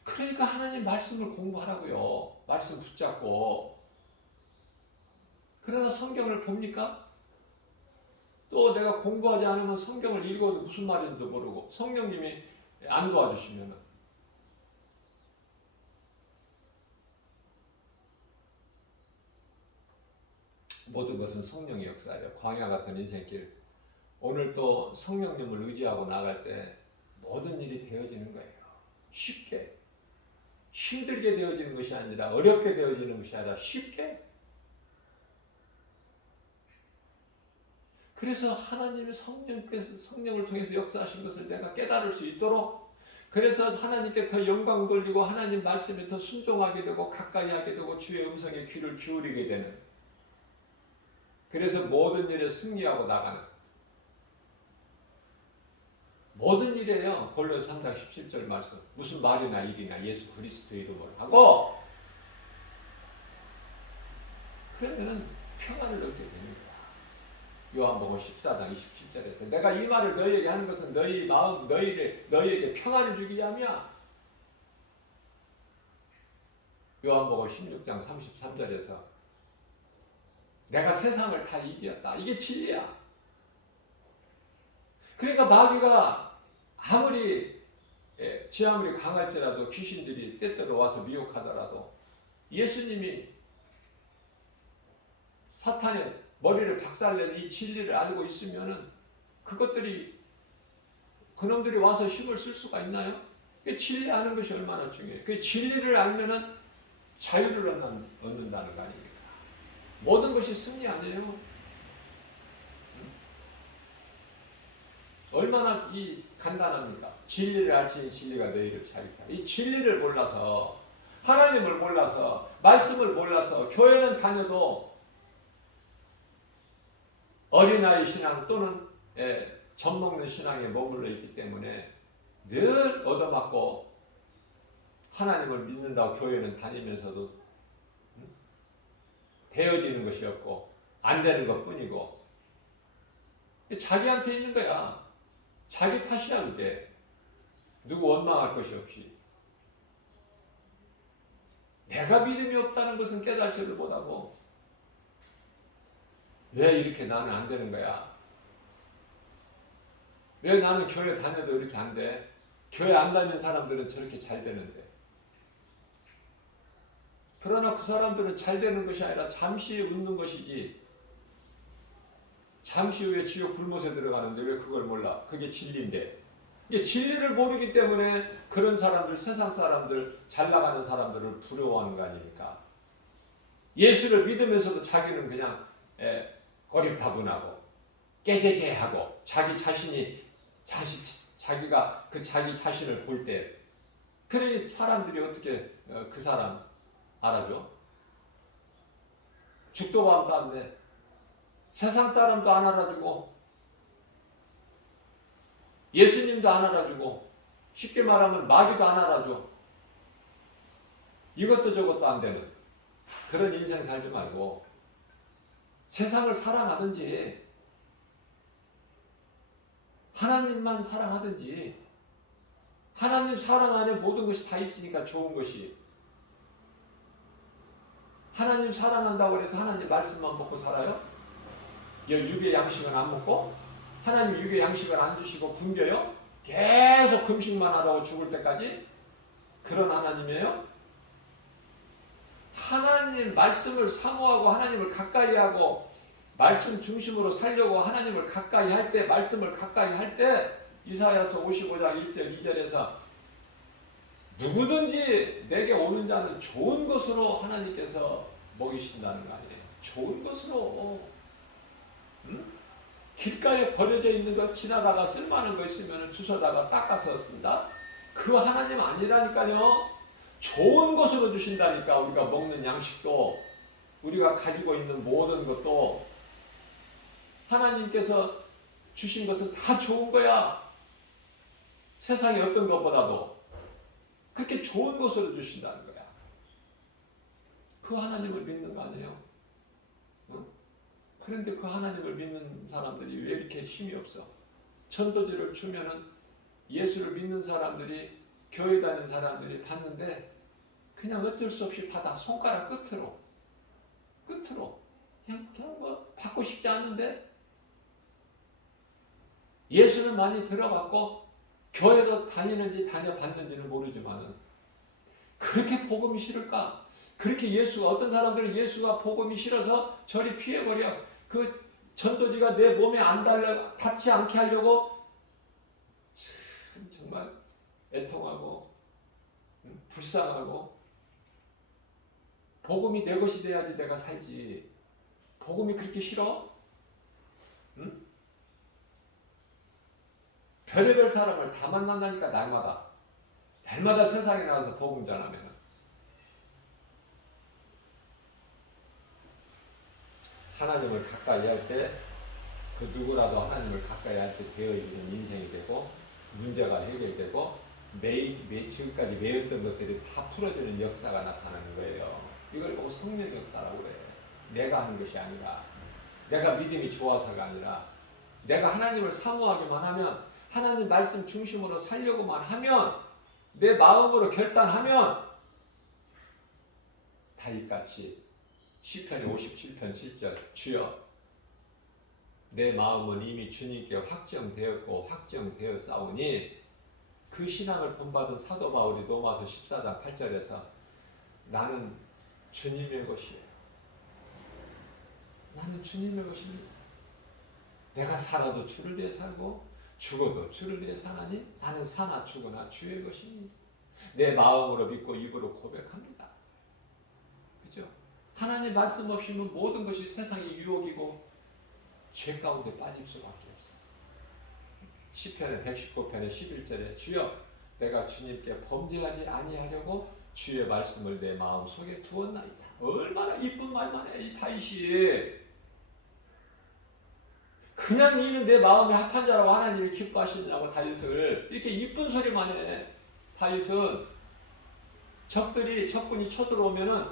그러니까 하나님 말씀을 공부하라고요. 말씀 붙잡고. 그러나 성경을 봅니까? 또 내가 공부하지 않으면 성경을 읽어도 무슨 말인지도 모르고 성령님이 안 도와주시면 모든 것은 성령의 역사예요. 광야 같은 인생길. 오늘 또 성령님을 의지하고 나갈 때 모든 일이 되어지는 거예요. 쉽게. 힘들게 되어지는 것이 아니라, 어렵게 되어지는 것이 아니라 쉽게. 그래서 하나님의 성령을 통해서 역사하신 것을 내가 깨달을 수 있도록, 그래서 하나님께 더 영광 돌리고 하나님 말씀에 더 순종하게 되고 가까이 하게 되고 주의 음성에 귀를 기울이게 되는, 그래서 모든 일에 승리하고 나가는, 모든 일에요. 골로새 3장 17절 말씀. 무슨 말이나 일이나 예수 그리스도 이름으로 하고, 그러면 평안을 얻게 됩니다. 요한복음 14장 27절에서 내가 이 말을 너희에게 하는 것은 너희 마음, 너희에게 평안을 주기 위함이야. 요한복음 16장 33절에서 내가 세상을 다 이겼다. 이게 진리야. 그러니까 마귀가 아무리 지 아무리 강할지라도, 귀신들이 때때로 와서 미혹하더라도 예수님이 사탄의 머리를 박살낸 이 진리를 알고 있으면은 그놈들이 와서 힘을 쓸 수가 있나요? 진리 아는 것이 얼마나 중요해요. 그 진리를 알면은 자유를 얻는다는 거 아닙니까? 모든 것이 승리 아니에요. 얼마나 간단합니까? 진리를 알지니 진리가 너희를 자유케 하라. 이 진리를 몰라서, 하나님을 몰라서, 말씀을 몰라서 교회는 다녀도 어린아이 신앙 또는 젖먹는 신앙에 머물러 있기 때문에 늘 얻어맞고, 하나님을 믿는다고 교회는 다니면서도 되어지는 것이 없고 안 되는 것 뿐이고, 자기한테 있는 거야. 자기 탓이야 그게. 누구 원망할 것이 없이. 내가 믿음이 없다는 것은 깨달지도 못하고 왜 이렇게 나는 안 되는 거야? 왜 나는 교회 다녀도 이렇게 안 돼? 교회 안 다니는 사람들은 저렇게 잘 되는데. 그러나 그 사람들은 잘 되는 것이 아니라 잠시 웃는 것이지. 잠시 후에 지옥 불못에 들어가는데 왜 그걸 몰라? 그게 진리인데. 이게 진리를 모르기 때문에 그런 사람들, 세상 사람들, 잘 나가는 사람들을 부러워하는 거 아닙니까? 예수를 믿으면서도 자기는 그냥 고립타분하고 깨제제하고 자기 자신이 자기가 그 자기 자신을 볼 때, 그러니 사람들이 어떻게 그 사람 알아줘? 죽도 밤도 안 돼. 세상 사람도 안 알아주고 예수님도 안 알아주고 쉽게 말하면 마귀도 안 알아줘. 이것도 저것도 안 되는 그런 인생 살지 말고 세상을 사랑하든지 하나님만 사랑하든지. 하나님 사랑 안에 모든 것이 다 있으니까 좋은 것이. 하나님 사랑한다고 해서 하나님 말씀만 먹고 살아요? 육의 양식은 안 먹고? 하나님 육의 양식을 안 주시고 굶겨요? 계속 금식만 하라고 죽을 때까지? 그런 하나님이에요? 하나님 말씀을 사모하고 하나님을 가까이 하고 말씀 중심으로 살려고 하나님을 가까이 할 때, 말씀을 가까이 할 때, 이사야서 55장 1절 2절에서 누구든지 내게 오는 자는 좋은 것으로 하나님께서 먹이신다는 거 아니에요. 좋은 것으로. 길가에 버려져 있는 거 지나다가 쓸만한 거 있으면 주워다가 닦아서 쓴다. 그 하나님 아니라니까요. 좋은 것으로 주신다니까. 우리가 먹는 양식도, 우리가 가지고 있는 모든 것도 하나님께서 주신 것은 다 좋은 거야. 세상의 어떤 것보다도 그렇게 좋은 것으로 주신다는 거야. 그 하나님을 믿는 거 아니에요? 응? 그런데 그 하나님을 믿는 사람들이 왜 이렇게 힘이 없어? 전도지를 주면은 예수를 믿는 사람들이, 교회 다니는 사람들이 받는데 그냥 어쩔 수 없이 받아. 손가락 끝으로 그냥 뭐 받고 싶지 않은데. 예수는 많이 들어봤고 교회도 다니는지 다녀봤는지는 모르지만은 그렇게 복음이 싫을까? 그렇게 예수가, 어떤 사람들은 예수가 복음이 싫어서 저리 피해버려. 그 전도지가 내 몸에 안 닿지 않게 하려고 참 정말 애통하고 불쌍하고. 복음이 내 것이 돼야지 내가 살지. 복음이 그렇게 싫어? 응? 별의별 사람을 다 만난다니까. 날마다 세상에 나가서 복음 전하면. 하나님을 가까이 할 때, 그 누구라도 하나님을 가까이 할 때 되어 있는 인생이 되고 문제가 해결되고 지금까지 매였던 것들이 다 풀어지는 역사가 나타나는 거예요. 이걸 보고 성령 역사라고 그래요. 내가 하는 것이 아니라, 내가 믿음이 좋아서가 아니라, 내가 하나님을 사모하기만 하면, 하나님 말씀 중심으로 살려고만 하면, 내 마음으로 결단하면 다윗같이 시편 57편 7절 주여 내 마음은 이미 주님께 확정되었고 확정되었사오니. 그 신앙을 본받은 사도 바울이 로마서 14장 8절에서 나는 주님의 것이에요. 나는 주님의 것입니다. 내가 살아도 주를 위해 살고 죽어도 주를 위해 사나니 나는 사나 죽으나 주의 것입니다. 내 마음으로 믿고 입으로 고백합니다. 그죠? 하나님 말씀 없이는 모든 것이 세상의 유혹이고 죄 가운데 빠질 수밖에 없어요. 시편의 119편의 11절에 주여 내가 주님께 범죄하지 아니하려고 주의 말씀을 내 마음속에 두었나이다. 얼마나 이쁜 말만 해 이 다윗이. 그냥 이는 내 마음에 합한 자라고 하나님이 기뻐하시느냐고 다윗을 이렇게 이쁜 소리만 해. 다윗은 적군이 쳐들어오면은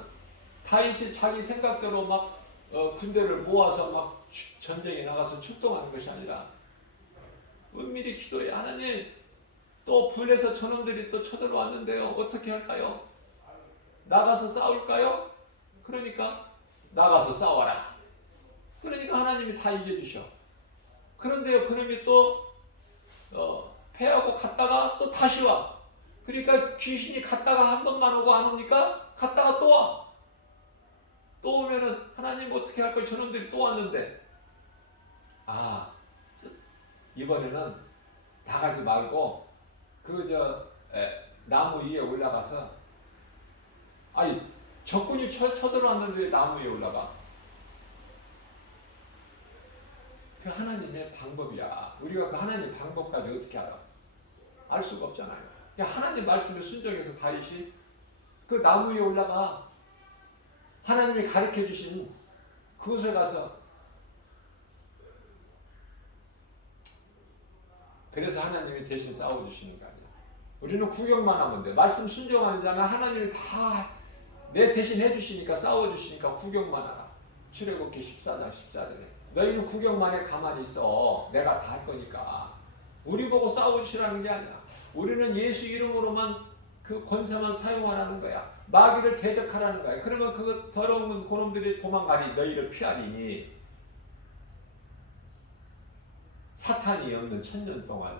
다윗이 자기 생각대로 막 군대를 모아서 막 전쟁에 나가서 출동하는 것이 아니라 은밀히 기도해. 하나님, 또 불에서 저놈들이 또 쳐들어왔는데요. 어떻게 할까요? 나가서 싸울까요? 그러니까 나가서 싸워라. 그러니까 하나님이 다 이겨주셔. 그런데요, 그놈이 또 패하고 갔다가 또 다시 와. 그러니까 귀신이 갔다가 한 번만 오고 안 옵니까? 갔다가 또 와. 또 오면은 하나님 어떻게 할 거예요? 저놈들이 또 왔는데. 이번에는 나가지 말고 나무 위에 올라가서 적군이 쳐들어왔는데 나무 위에 올라가. 그 하나님의 방법이야. 우리가 그 하나님 방법까지 어떻게 알아? 알 수가 없잖아요. 그러니까 하나님 말씀에 순종해서 다윗이 그 나무 위에 올라가. 하나님이 가르쳐 주신 그곳에 가서. 그래서 하나님이 대신 싸워주시는 거 아니야. 우리는 구경만 하면 돼. 말씀 순종하는 자는 하나님이 다 내 대신 해주시니까, 싸워주시니까 구경만 하라. 출애굽기 14장 14절에 너희는 구경만 해 가만히 있어. 내가 다 할 거니까. 우리 보고 싸워주시라는 게 아니야. 우리는 예수 이름으로만 그 권세만 사용하라는 거야. 마귀를 대적하라는 거야. 그러면 그 더러운 고놈들이 도망가리, 너희를 피하리니. 사탄이 없는 천년 동안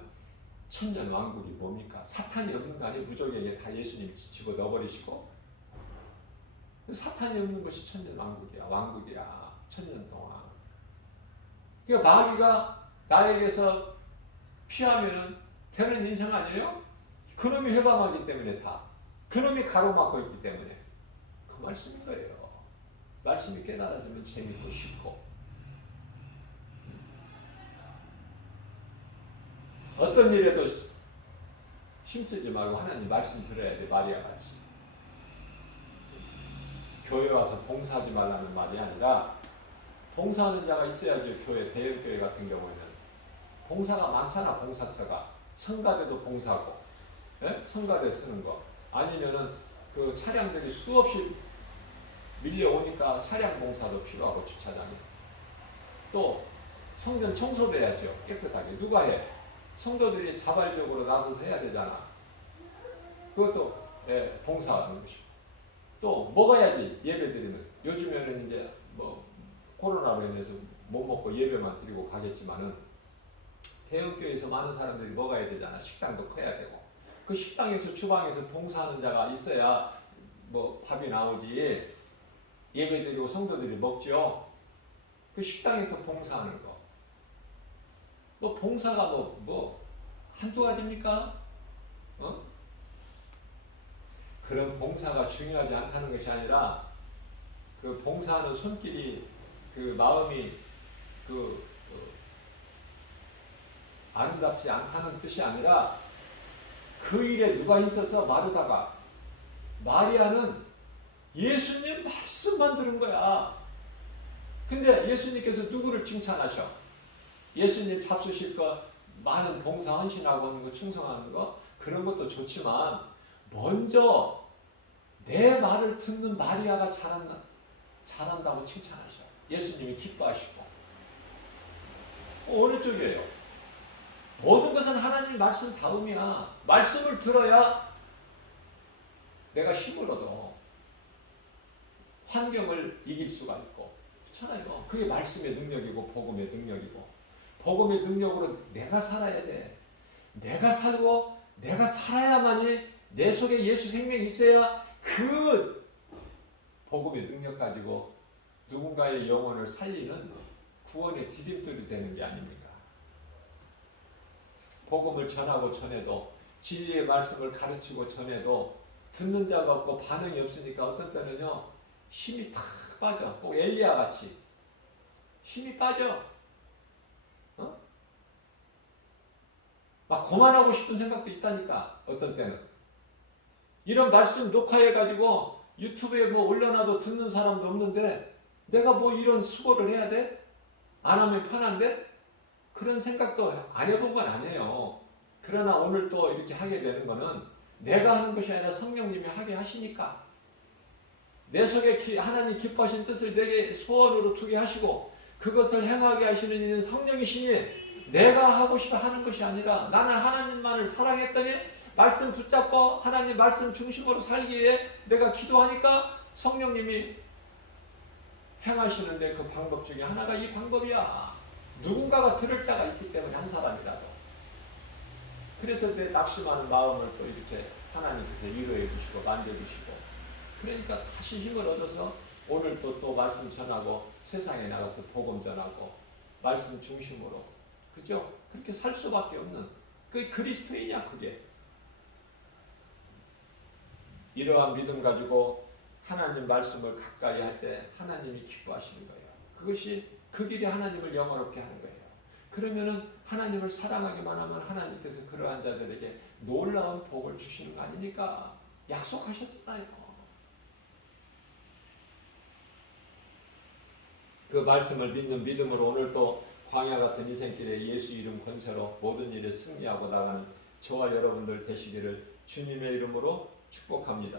천년 왕국이 뭡니까? 사탄이 없는 거 아니에요? 무적에게 다 예수님이 집어넣어버리시고. 사탄이 없는 것이 천년 왕국이야. 왕국이야. 천년 동안. 그러니까 마귀가 나에게서 피하면은 되는 인생 아니에요? 그놈이 회방하기 때문에 다. 그놈이 가로막고 있기 때문에. 그 말씀인 거예요. 말씀이 깨달아지면 재밌고 쉽고. 어떤 일에도 힘쓰지 말고 하나님 말씀 들어야 돼. 마리아 같이. 교회 와서 봉사하지 말라는 말이 아니라 봉사하는 자가 있어야지. 교회, 대형교회 같은 경우에는 봉사가 많잖아. 봉사처가 성가대도 봉사고, 예? 성가대 쓰는 거 아니면은 그 차량들이 수없이 밀려오니까 차량 봉사도 필요하고, 주차장에 또 성전 청소도 해야죠. 깨끗하게. 누가 해? 성도들이 자발적으로 나서서 해야 되잖아. 그것도 봉사하는 것이고. 또 먹어야지. 예배드리면 요즘에는 이제 뭐 코로나로 인해서 못 먹고 예배만 드리고 가겠지만은 대형교회에서 많은 사람들이 먹어야 되잖아. 식당도 커야 되고. 그 식당에서 주방에서 봉사하는 자가 있어야 뭐 밥이 나오지. 예배드리고 성도들이 먹죠. 그 식당에서 봉사하는 거. 뭐 봉사가 한두 가지입니까? 그런 봉사가 중요하지 않다는 것이 아니라, 그 봉사하는 손길이, 그 마음이 아름답지 않다는 뜻이 아니라, 그 일에 누가 힘써서 마르다가, 마리아는 예수님 말씀만 들은 거야. 근데 예수님께서 누구를 칭찬하셔? 예수님 잡수실 거, 많은 봉사 헌신하고 하는 거, 충성하는 거, 그런 것도 좋지만 먼저 내 말을 듣는 마리아가 잘한다고 칭찬하셔. 예수님이 기뻐하시고. 어느 쪽이에요? 모든 것은 하나님 말씀 다음이야. 말씀을 들어야 내가 힘을 얻어. 환경을 이길 수가 있고. 그렇잖아요. 그게 말씀의 능력이고 복음의 능력이고. 복음의 능력으로 내가 살아야 돼. 내가 살고 내가 살아야만이 내 속에 예수 생명이 있어야 그 복음의 능력 가지고 누군가의 영혼을 살리는 구원의 디딤돌이 되는 게 아닙니까? 복음을 전하고 전해도, 진리의 말씀을 가르치고 전해도 듣는 자가 없고 반응이 없으니까 어떤 때는요 힘이 탁 빠져. 꼭 엘리야 같이 힘이 빠져. 막 그만하고 싶은 생각도 있다니까. 어떤 때는 이런 말씀 녹화해가지고 유튜브에 올려놔도 듣는 사람도 없는데 내가 이런 수고를 해야 돼? 안 하면 편한데? 그런 생각도 안 해본 건 아니에요. 그러나 오늘 또 이렇게 하게 되는 거는 내가 하는 것이 아니라 성령님이 하게 하시니까. 내 속에 하나님 기뻐하신 뜻을 내게 소원으로 두게 하시고 그것을 행하게 하시는 이는 성령이시니 내가 하고 싶어 하는 것이 아니라 나는 하나님만을 사랑했더니 말씀 붙잡고 하나님 말씀 중심으로 살기 위해 내가 기도하니까 성령님이 행하시는데 그 방법 중에 하나가 이 방법이야. 누군가가 들을 자가 있기 때문에 한 사람이라도. 그래서 내 낙심하는 마음을 또 이렇게 하나님께서 위로해 주시고 만져주시고 그러니까 다시 힘을 얻어서 오늘 또 말씀 전하고 세상에 나가서 복음 전하고 말씀 중심으로 그죠? 그렇게 살 수밖에 없는 그 그리스도인이야 그게. 이러한 믿음 가지고 하나님 말씀을 가까이 할 때 하나님이 기뻐하시는 거예요. 그것이 그 길이 하나님을 영화롭게 하는 거예요. 그러면은 하나님을 사랑하기만 하면 하나님께서 그러한 자들에게 놀라운 복을 주시는 거 아닙니까? 약속하셨잖아요. 그 말씀을 믿는 믿음으로 오늘 또 광야 같은 인생길에 예수 이름 권세로 모든 일에 승리하고 나가는 저와 여러분들 되시기를 주님의 이름으로 축복합니다.